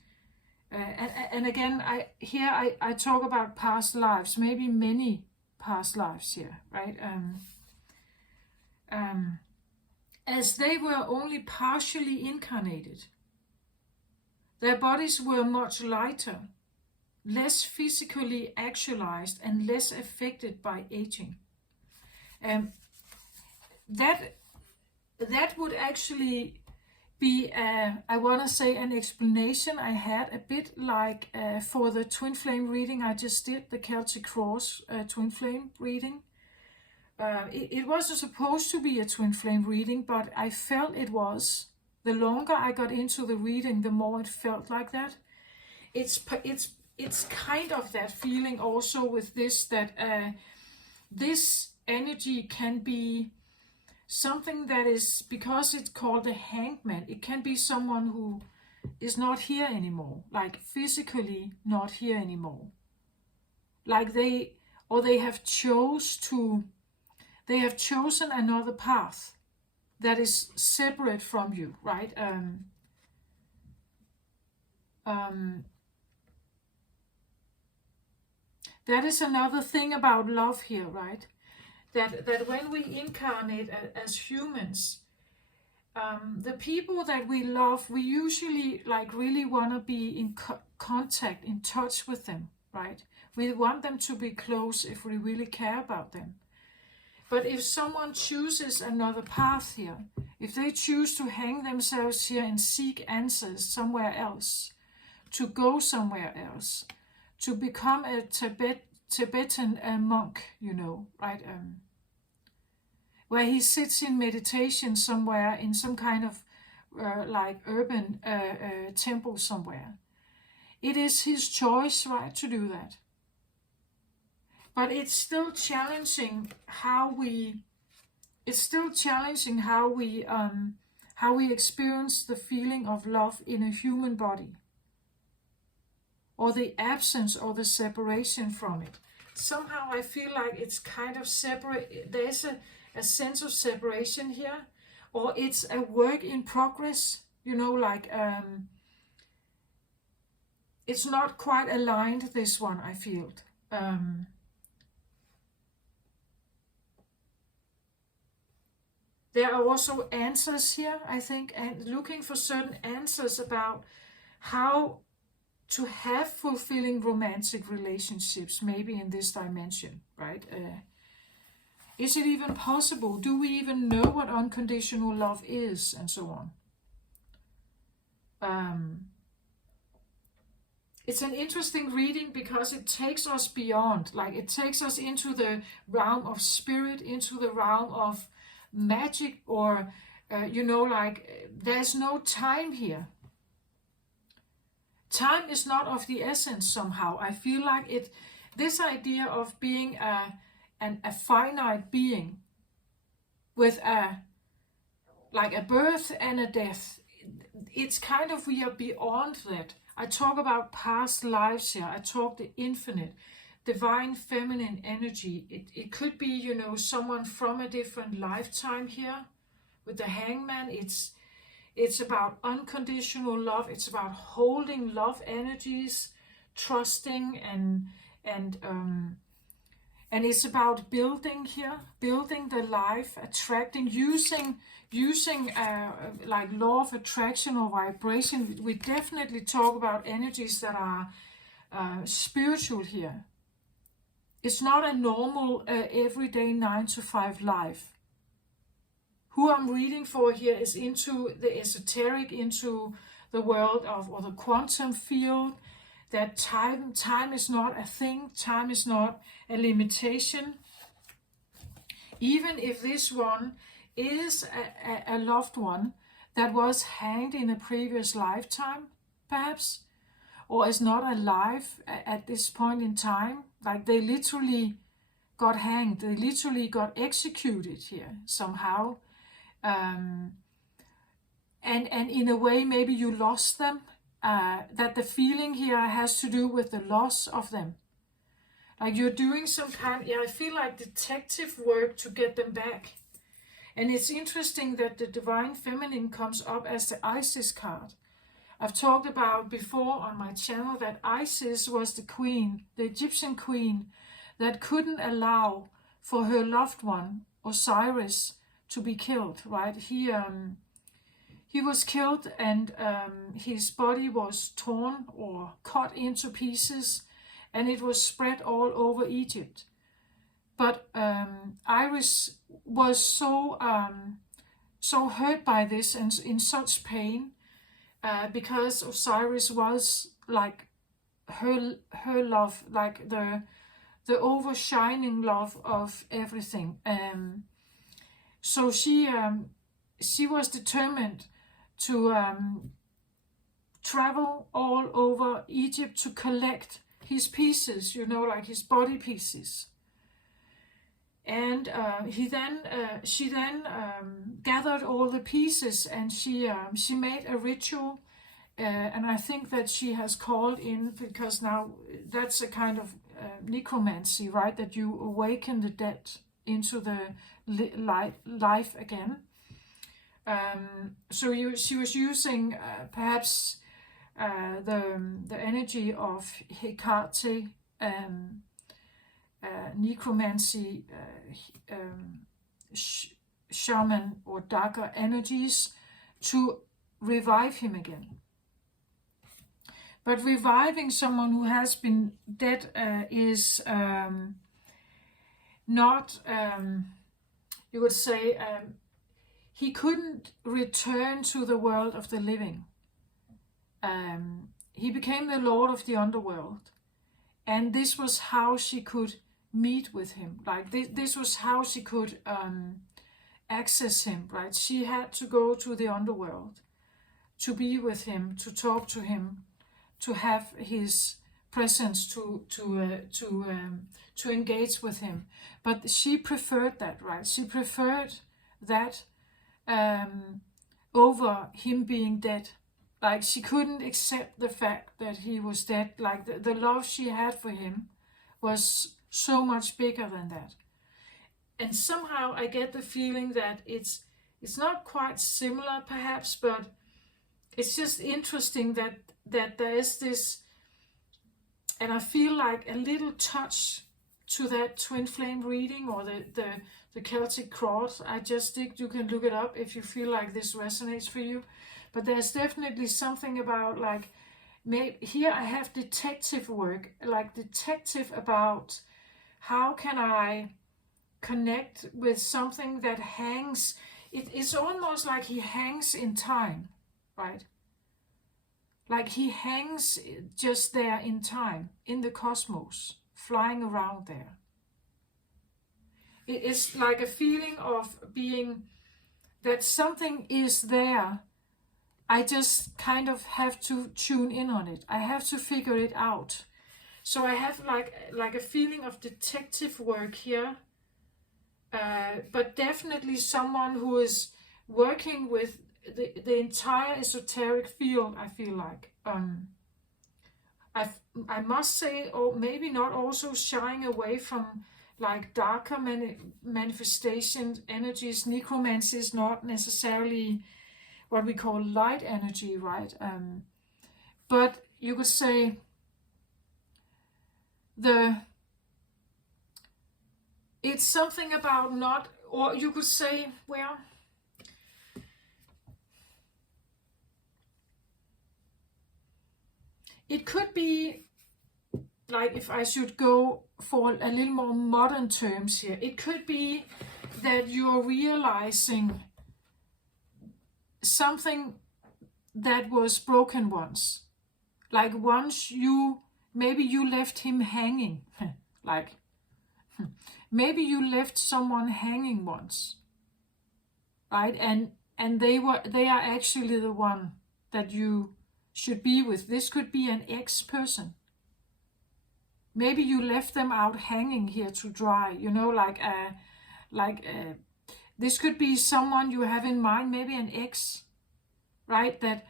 And again, I talk about past lives, maybe many past lives here, right? As they were only partially incarnated, their bodies were much lighter, less physically actualized, and less affected by aging. That would actually be, I want to say, an explanation I had a bit like for the twin flame reading I just did, the Celtic Cross twin flame reading. It wasn't supposed to be a twin flame reading, but I felt it was. The longer I got into the reading, the more it felt like that. It's kind of that feeling also with this, that this energy can be something that is, because it's called a hangman, it can be someone who is not here anymore, like physically not here anymore. Like they have chosen another path that is separate from you, right? That is another thing about love here, right? That when we incarnate as humans, the people that we love, we usually really want to be in contact, in touch with them, right? We want them to be close if we really care about them. But if someone chooses another path here, if they choose to hang themselves here and seek answers somewhere else, to go somewhere else, to become a Tibetan monk, right? Where he sits in meditation somewhere in some kind of like urban temple somewhere. It is his choice, right, to do that. But it's still challenging how we experience the feeling of love in a human body, or the absence or the separation from it. Somehow I feel like it's kind of separate. There's a sense of separation here, or it's a work in progress, like it's not quite aligned, this one, I feel. There are also answers here, I think, and looking for certain answers about how to have fulfilling romantic relationships, maybe in this dimension, right? Is it even possible? Do we even know what unconditional love is, and so on? It's an interesting reading because it takes us beyond, like it takes us into the realm of spirit, into the realm of magic, or like there's no time here. Time is not of the essence somehow. I feel like this idea of being a finite being with a birth and a death, it's kind of, we are beyond that. I talk about past lives here. I talk the infinite, divine feminine energy. It could be, someone from a different lifetime here. With the Hangman, it's about unconditional love. It's about holding love energies, trusting, and it's about building here, building the life, attracting, using like law of attraction or vibration. We definitely talk about energies that are spiritual here. It's not a normal everyday 9-to-5 life. Who I'm reading for here is into the esoteric, into the world of, or the quantum field, that time is not a thing, time is not a limitation. Even if this one is a loved one that was hanged in a previous lifetime, perhaps, or is not alive at this point in time, like they literally got hanged, they literally got executed here somehow. And in a way, maybe you lost them, that the feeling here has to do with the loss of them. Like you're doing some kind, I feel like detective work to get them back. And it's interesting that the Divine Feminine comes up as the Isis card. I've talked about before on my channel that Isis was the queen, the Egyptian queen, that couldn't allow for her loved one, Osiris, to be killed, right? He was killed, and his body was torn or cut into pieces, and it was spread all over Egypt. But Iris was so hurt by this and in such pain, because Osiris was like her love, like the overshining love of everything. So she was determined to travel all over Egypt to collect his pieces, like his body pieces. And she then gathered all the pieces, and she made a ritual, and I think that she has called in, because now that's a kind of necromancy, right? That you awaken the dead into the life again. So she was using perhaps the energy of Hecate, necromancy, shaman or darker energies to revive him again. But reviving someone who has been dead is not, you would say, he couldn't return to the world of the living. He became the lord of the underworld, and this was how she could meet with him. Like this was how she could access him, right? She had to go to the underworld. to be with him, to talk to him, to have his presence, to engage with him. But she preferred that, right? She preferred that over him being dead. Like, she couldn't accept the fact that he was dead. Like, the love she had for him was so much bigger than that. And somehow I get the feeling that it's not quite similar perhaps, but it's just interesting that there is this, and I feel like a little touch to that twin flame reading, or the Celtic cross. I just think you can look it up if you feel like this resonates for you. But there's definitely something about, like, maybe here I have detective work, like detective about how can I connect with something that hangs. It's almost like he hangs in time, right? Like he hangs just there in time, in the cosmos, flying around there. It's like a feeling of being, that something is there. I just kind of have to tune in on it. I have to figure it out. So I have like a feeling of detective work here, but definitely someone who is working with the entire esoteric field, I feel like. I must say, or maybe not, also shying away from like darker manifestation energies. Necromancy is not necessarily what we call light energy, right? But you could say it's something about not, or you could say, well, it could be, like, if I should go for a little more modern terms here, it could be that you're realizing something that was broken once. Like once maybe you left him hanging. Like, maybe you left someone hanging once. Right? And they are actually the one that you should be with. This could be an ex-person. Maybe you left them out hanging here to dry, this could be someone you have in mind, maybe an ex, right? That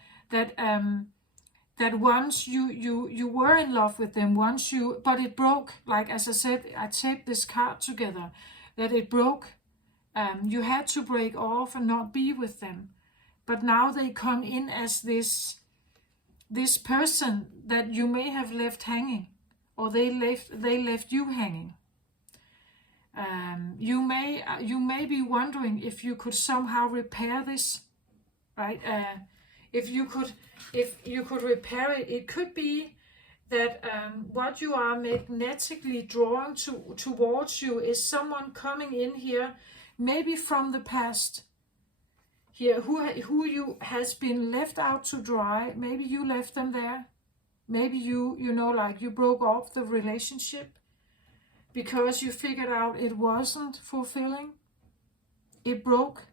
once you were in love with them, but it broke. Like, as I said, I taped this card together, that it broke. You had to break off and not be with them. But now they come in as this person that you may have left hanging, or they left you hanging. You may be wondering if you could somehow repair this, right? If you could repair it, it could be that what you are magnetically drawing towards you is someone coming in here, maybe from the past. Here, who you has been left out to dry. Maybe you left them there. Maybe you broke off the relationship because you figured out it wasn't fulfilling. It broke.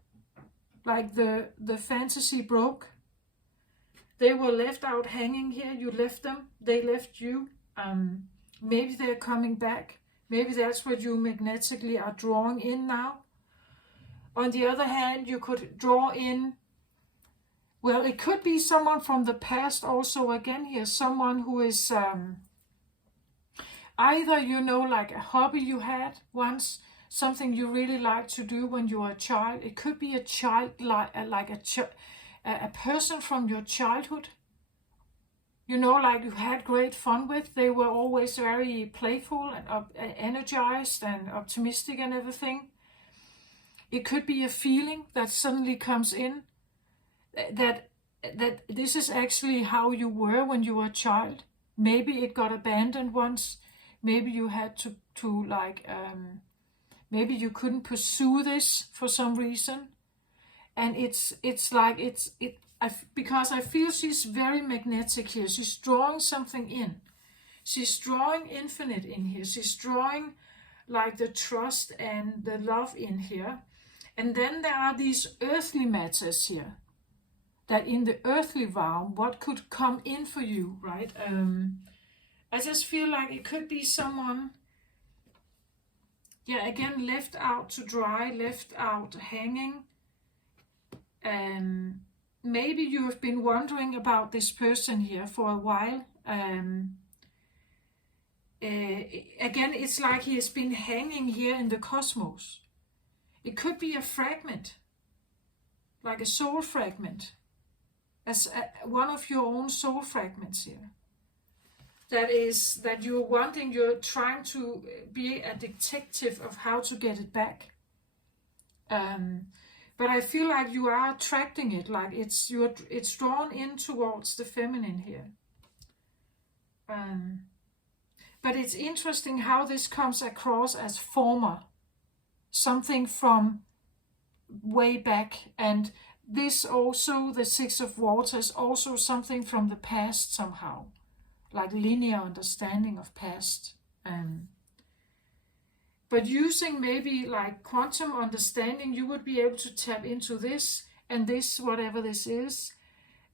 Like the fantasy broke. They were left out hanging here. You left them. They left you. Maybe they're coming back. Maybe that's what you magnetically are drawing in now. On the other hand, you could draw in, well, it could be someone from the past also, again here, someone who is either, like a hobby you had once, something you really liked to do when you were a child. It could be a child, like a person from your childhood, like you had great fun with. They were always very playful and energized and optimistic and everything. It could be a feeling that suddenly comes in, that this is actually how you were when you were a child. Maybe it got abandoned once. Maybe you had to maybe you couldn't pursue this for some reason. And because I feel she's very magnetic here. She's drawing something in. She's drawing infinite in here. She's drawing like the trust and the love in here. And then there are these earthly matters here. that in the earthly realm, what could come in for you, right? I just feel like it could be someone, yeah, again, left out to dry, left out hanging. Maybe you have been wondering about this person here for a while. Again, it's like he has been hanging here in the cosmos. It could be a fragment, like a soul fragment, as one of your own soul fragments here. That you're wanting, you're trying to be a detective of how to get it back. But I feel like you are attracting it, like it's drawn in towards the feminine here. But it's interesting how this comes across as former, something from way back, and this also, the Six of Waters, also something from the past somehow, like linear understanding of past. But using maybe like quantum understanding, you would be able to tap into this and this, whatever this is.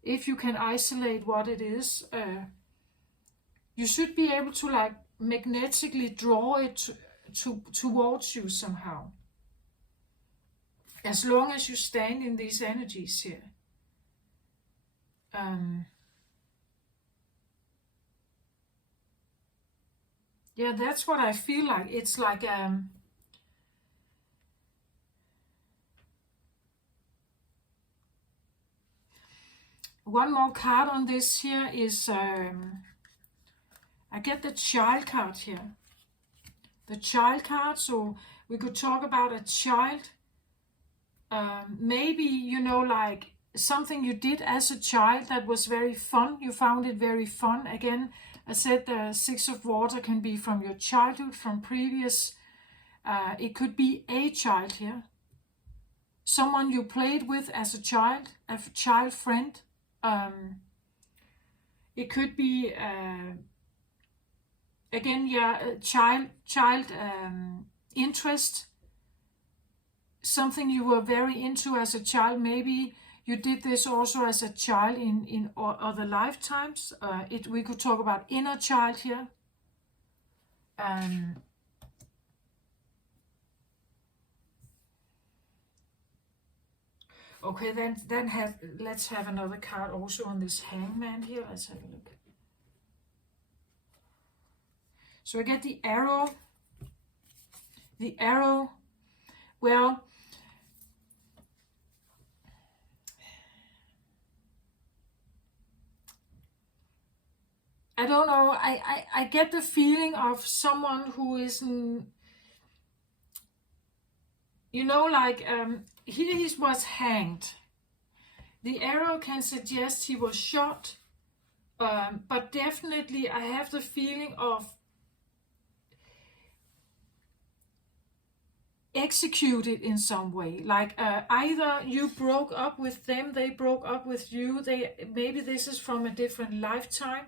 If you can isolate what it is, you should be able to like magnetically draw it towards you somehow. As long as you stand in these energies here. Yeah, that's what I feel like. It's like one more card on this here is I get the child card here. The child card, so we could talk about a child. Maybe, you know, like something you did as a child that was very fun. You found it very fun. Again, I said the Six of Water can be from your childhood, from previous. It could be a child here. Someone you played with as a child friend. It could be, again, yeah, child interest. Something you were very into as a child. Maybe you did this also as a child in other lifetimes. We could talk about inner child here. Okay, let's have another card also on this hangman here. Let's have a look. So I get the arrow. The arrow. Well, I don't know. I get the feeling of someone who is, you know, like here he was hanged. The arrow can suggest he was shot, but definitely I have the feeling of executed in some way. Like either you broke up with them, they broke up with you. Maybe this is from a different lifetime.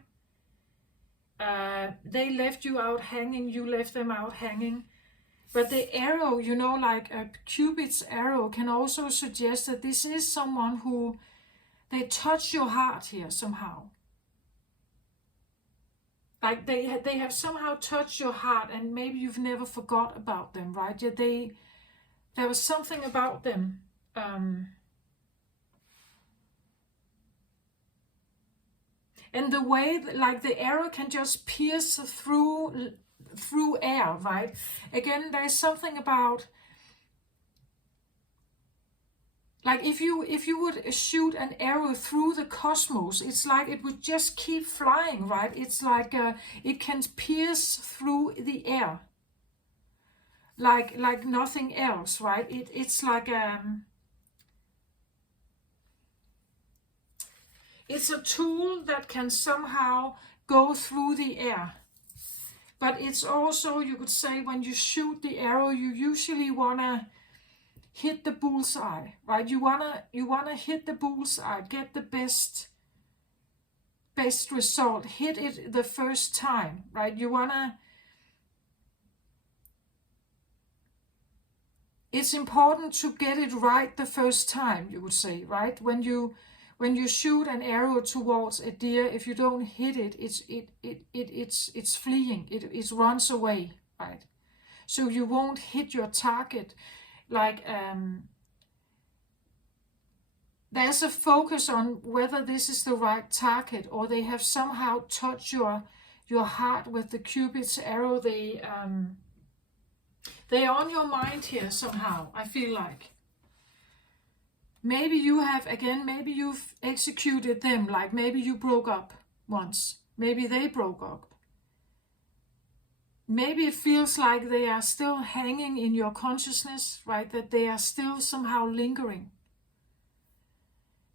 They left you out hanging, you left them out hanging. But the arrow, you know, like a Cupid's arrow, can also suggest that this is someone who, they touch your heart here somehow. Like they have somehow touched your heart, and maybe you've never forgot about them, right? Yet there was something about them. And the way, like the arrow can just pierce through air, right? Again, there's something about, like if you would shoot an arrow through the cosmos, it's like it would just keep flying, right? It's like it can pierce through the air, like nothing else, right? It's like it's a tool that can somehow go through the air. But it's also, you could say, when you shoot the arrow, you usually wanna hit the bullseye, right? You wanna hit the bullseye, get the best result, hit it the first time, right? It's important to get it right the first time, you would say, right? When you when you shoot an arrow towards a deer, if you don't hit it, it's fleeing. It runs away, right? So you won't hit your target. Like there's a focus on whether this is the right target, or they have somehow touched your heart with the Cupid's arrow. They are on your mind here somehow, I feel like. Maybe you have, again, maybe you've executed them, like maybe you broke up once. Maybe they broke up. Maybe it feels like they are still hanging in your consciousness, right? That they are still somehow lingering.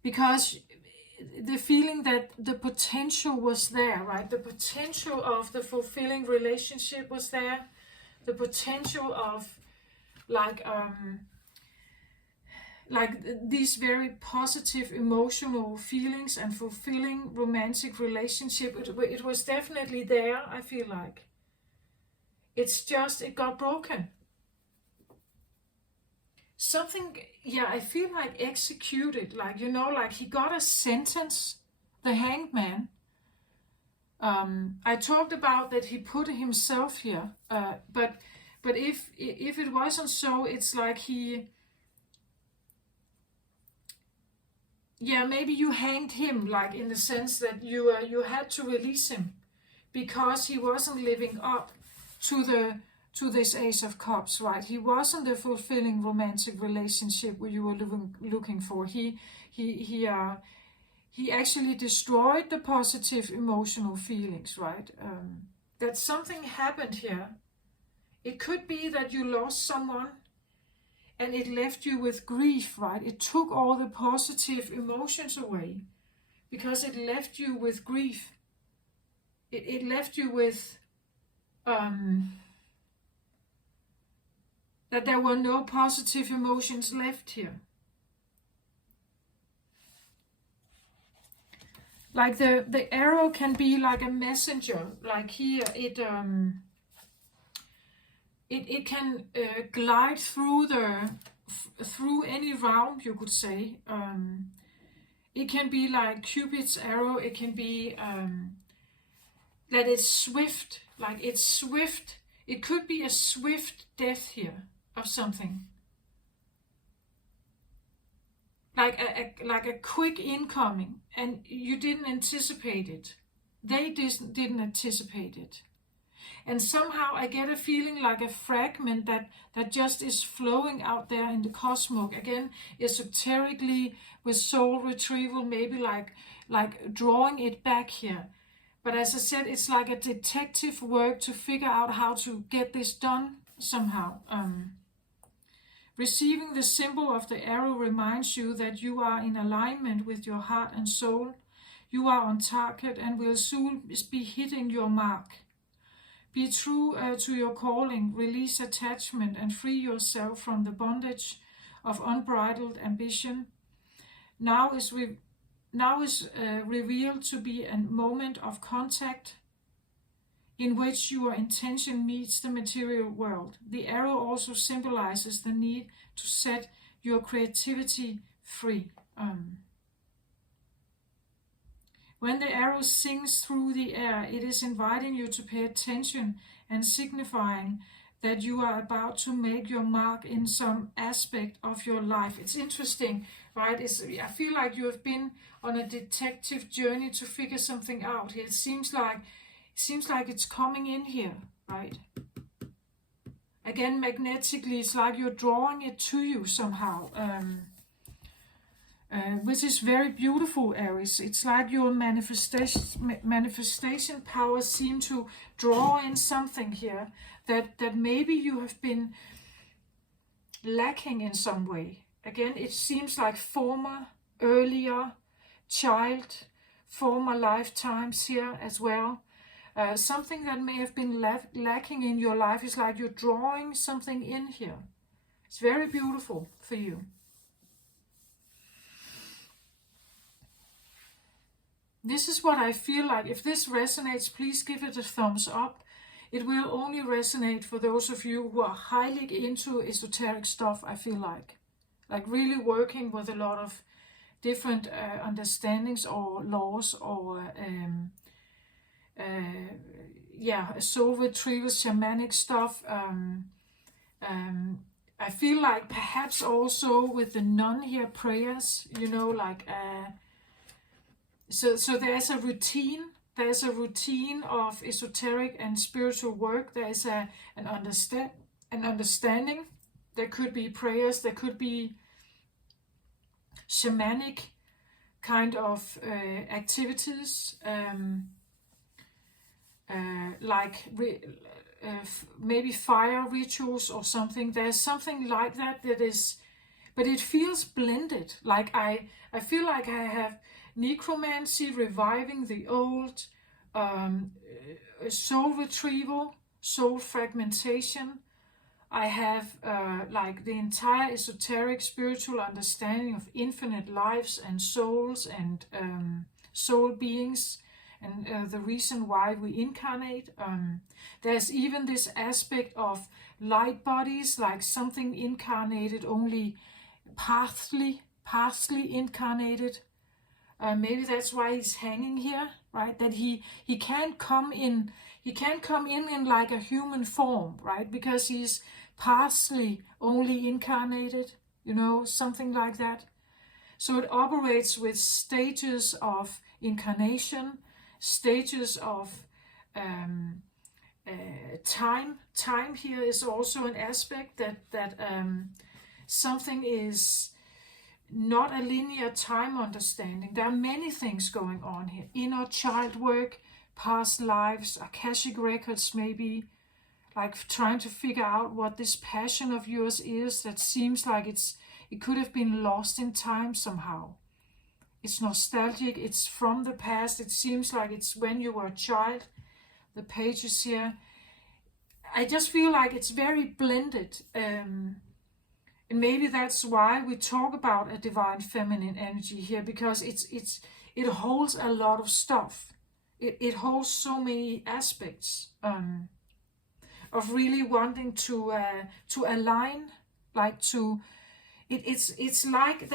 Because the feeling that the potential was there, right? The potential of the fulfilling relationship was there. The potential of like these very positive emotional feelings and fulfilling romantic relationship, it was definitely there, I feel like. It's just, it got broken. Something, yeah, I feel like executed, like, you know, like he got a sentence, the Hanged Man. I talked about that he put himself here, but if it wasn't so, it's like he, yeah, maybe you hanged him, like in the sense that you had to release him because he wasn't living up to this Ace of Cups, right? He wasn't the fulfilling romantic relationship where you were looking for. He actually destroyed the positive emotional feelings, right? That something happened here. It could be that you lost someone and it left you with grief, right? It took all the positive emotions away because it left you with grief. It left you with that there were no positive emotions left here. Like the arrow can be like a messenger, like here it can glide through through any realm, you could say. It can be like Cupid's arrow. It can be that it's swift, like it's swift. It could be a swift death here of something, like a quick incoming, and you didn't anticipate it. They didn't anticipate it. And somehow I get a feeling like a fragment that just is flowing out there in the cosmos. Again, esoterically, with soul retrieval, maybe like drawing it back here. But as I said, it's like a detective work to figure out how to get this done somehow. Receiving the symbol of the arrow reminds you that you are in alignment with your heart and soul. You are on target and will soon be hitting your mark. Be true to your calling, release attachment, and free yourself from the bondage of unbridled ambition. Now is revealed to be a moment of contact in which your intention meets the material world. The arrow also symbolizes the need to set your creativity free. When the arrow sings through the air, it is inviting you to pay attention and signifying that you are about to make your mark in some aspect of your life. It's interesting, right? I feel like you have been on a detective journey to figure something out here. It seems like it's coming in here, right? Again, magnetically, it's like you're drawing it to you somehow. Which is very beautiful, Aries. It's like your manifestation powers seem to draw in something here that maybe you have been lacking in some way. Again, it seems like former, earlier, child, former lifetimes here as well. Something that may have been lacking in your life is like you're drawing something in here. It's very beautiful for you. This is what I feel like. If this resonates, please give it a thumbs up. It will only resonate for those of you who are highly into esoteric stuff, I feel like really working with a lot of different understandings or laws or soul retrieval, shamanic stuff. I feel like perhaps also with the nun here prayers, you know, like so there's a routine. There's a routine of esoteric and spiritual work. There's an understanding. There could be prayers. There could be shamanic kind of activities, like maybe fire rituals or something. There's something like that is, but it feels blended. Like I feel like I have necromancy, reviving the old, soul retrieval, soul fragmentation. I have like the entire esoteric spiritual understanding of infinite lives and souls and soul beings and the reason why we incarnate. There's even this aspect of light bodies, like something incarnated only partially incarnated. Maybe that's why he's hanging here, right? That he can't come in. He can't come in like a human form, right? Because he's partially only incarnated, you know, something like that. So it operates with stages of incarnation, stages of time. Time here is also an aspect that something is not a linear time understanding. There are many things going on here. Inner child work, past lives, Akashic records maybe, like trying to figure out what this passion of yours is that seems like it could have been lost in time somehow. It's nostalgic, it's from the past, it seems like it's when you were a child. The pages here, I just feel like it's very blended. And maybe that's why we talk about a divine feminine energy here, because it holds a lot of stuff. It holds so many aspects of really wanting to align, like to. It's like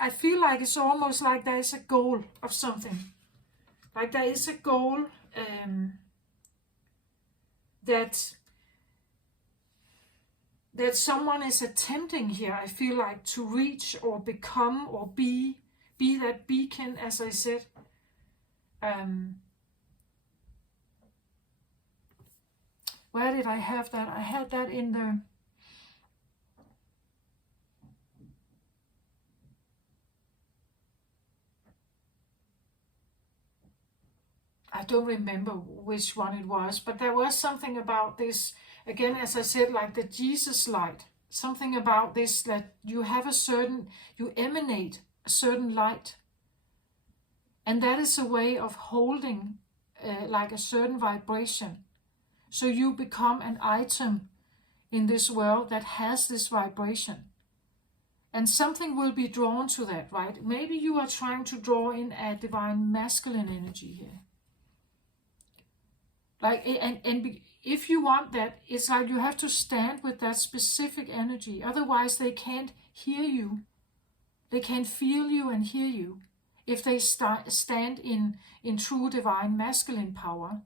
I feel like it's almost like there's a goal of something. Like there is a goal that someone is attempting here, I feel like, to reach or become or be that beacon, as I said. Where did I have that? I had that in the... I don't remember which one it was, but there was something about this, again, as I said, like the Jesus light, something about this, that you emanate a certain light. And that is a way of holding like a certain vibration. So you become an item in this world that has this vibration. And something will be drawn to that, right? Maybe you are trying to draw in a divine masculine energy here. Like, and if you want that, it's like you have to stand with that specific energy. Otherwise, they can't hear you. They can't feel you and hear you. If they stand in true divine masculine power,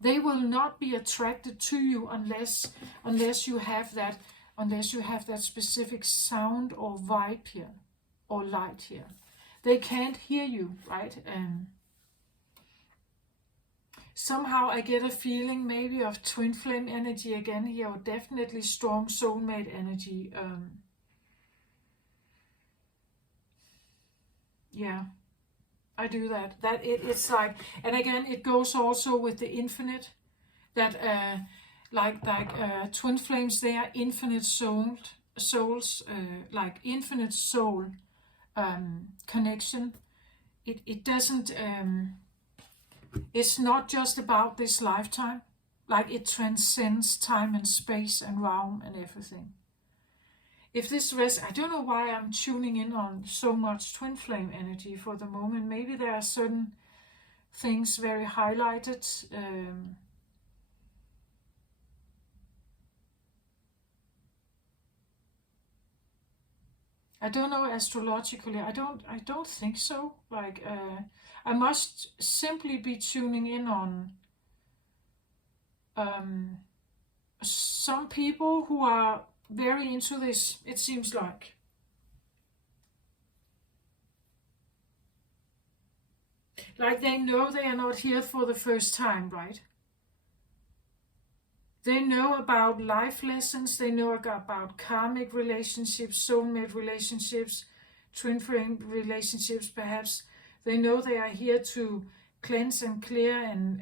they will not be attracted to you unless you have that specific sound or vibe here, or light here. They can't hear you, right? Somehow I get a feeling maybe of twin flame energy again here, or definitely strong soulmate energy. Yeah, I do that. It's like, and again, it goes also with the infinite. That like twin flames, they are infinite souls, like infinite soul connection. It doesn't. It's not just about this lifetime, like it transcends time and space and realm and everything. If this I don't know why I'm tuning in on so much twin flame energy for the moment. Maybe there are certain things very highlighted. I don't know astrologically. I don't think so. Like I must simply be tuning in on some people who are very into this, it seems like. Like they know they are not here for the first time, right? They know about life lessons, they know about karmic relationships, soulmate relationships, twin flame relationships perhaps. They know they are here to cleanse and clear and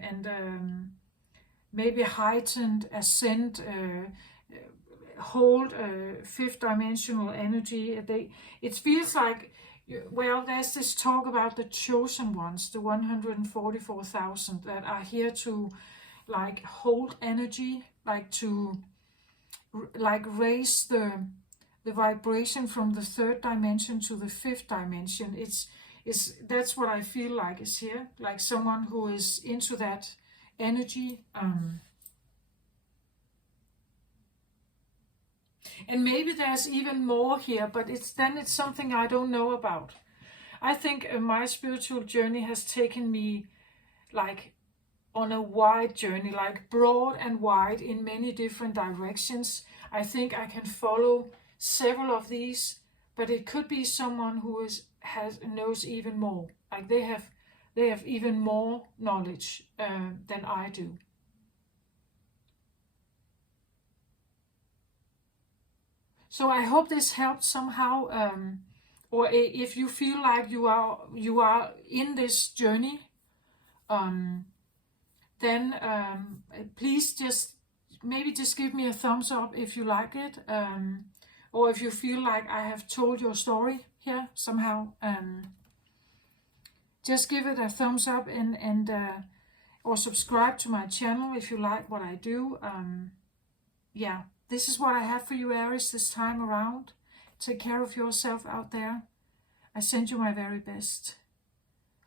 maybe heightened, ascend, hold fifth dimensional energy. It feels like, well, there's this talk about the chosen ones, the 144,000 that are here to like hold energy, like to like raise the vibration from the third dimension to the fifth dimension. It's that's what I feel like is here, like someone who is into that energy. And maybe there's even more here, but it's something I don't know about. I think my spiritual journey has taken me like on a wide journey, like broad and wide in many different directions. I think I can follow several of these, but it could be someone who knows even more. Like they have even more knowledge than I do. So I hope this helped somehow. Or if you feel like you are in this journey, then please just give me a thumbs up if you like it, or if you feel like I have told your story here somehow. Just give it a thumbs up and or subscribe to my channel if you like what I do. Yeah, this is what I have for you, Aries, this time around. Take care of yourself out there. I send you my very best.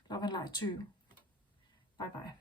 Love and light to you. Bye bye.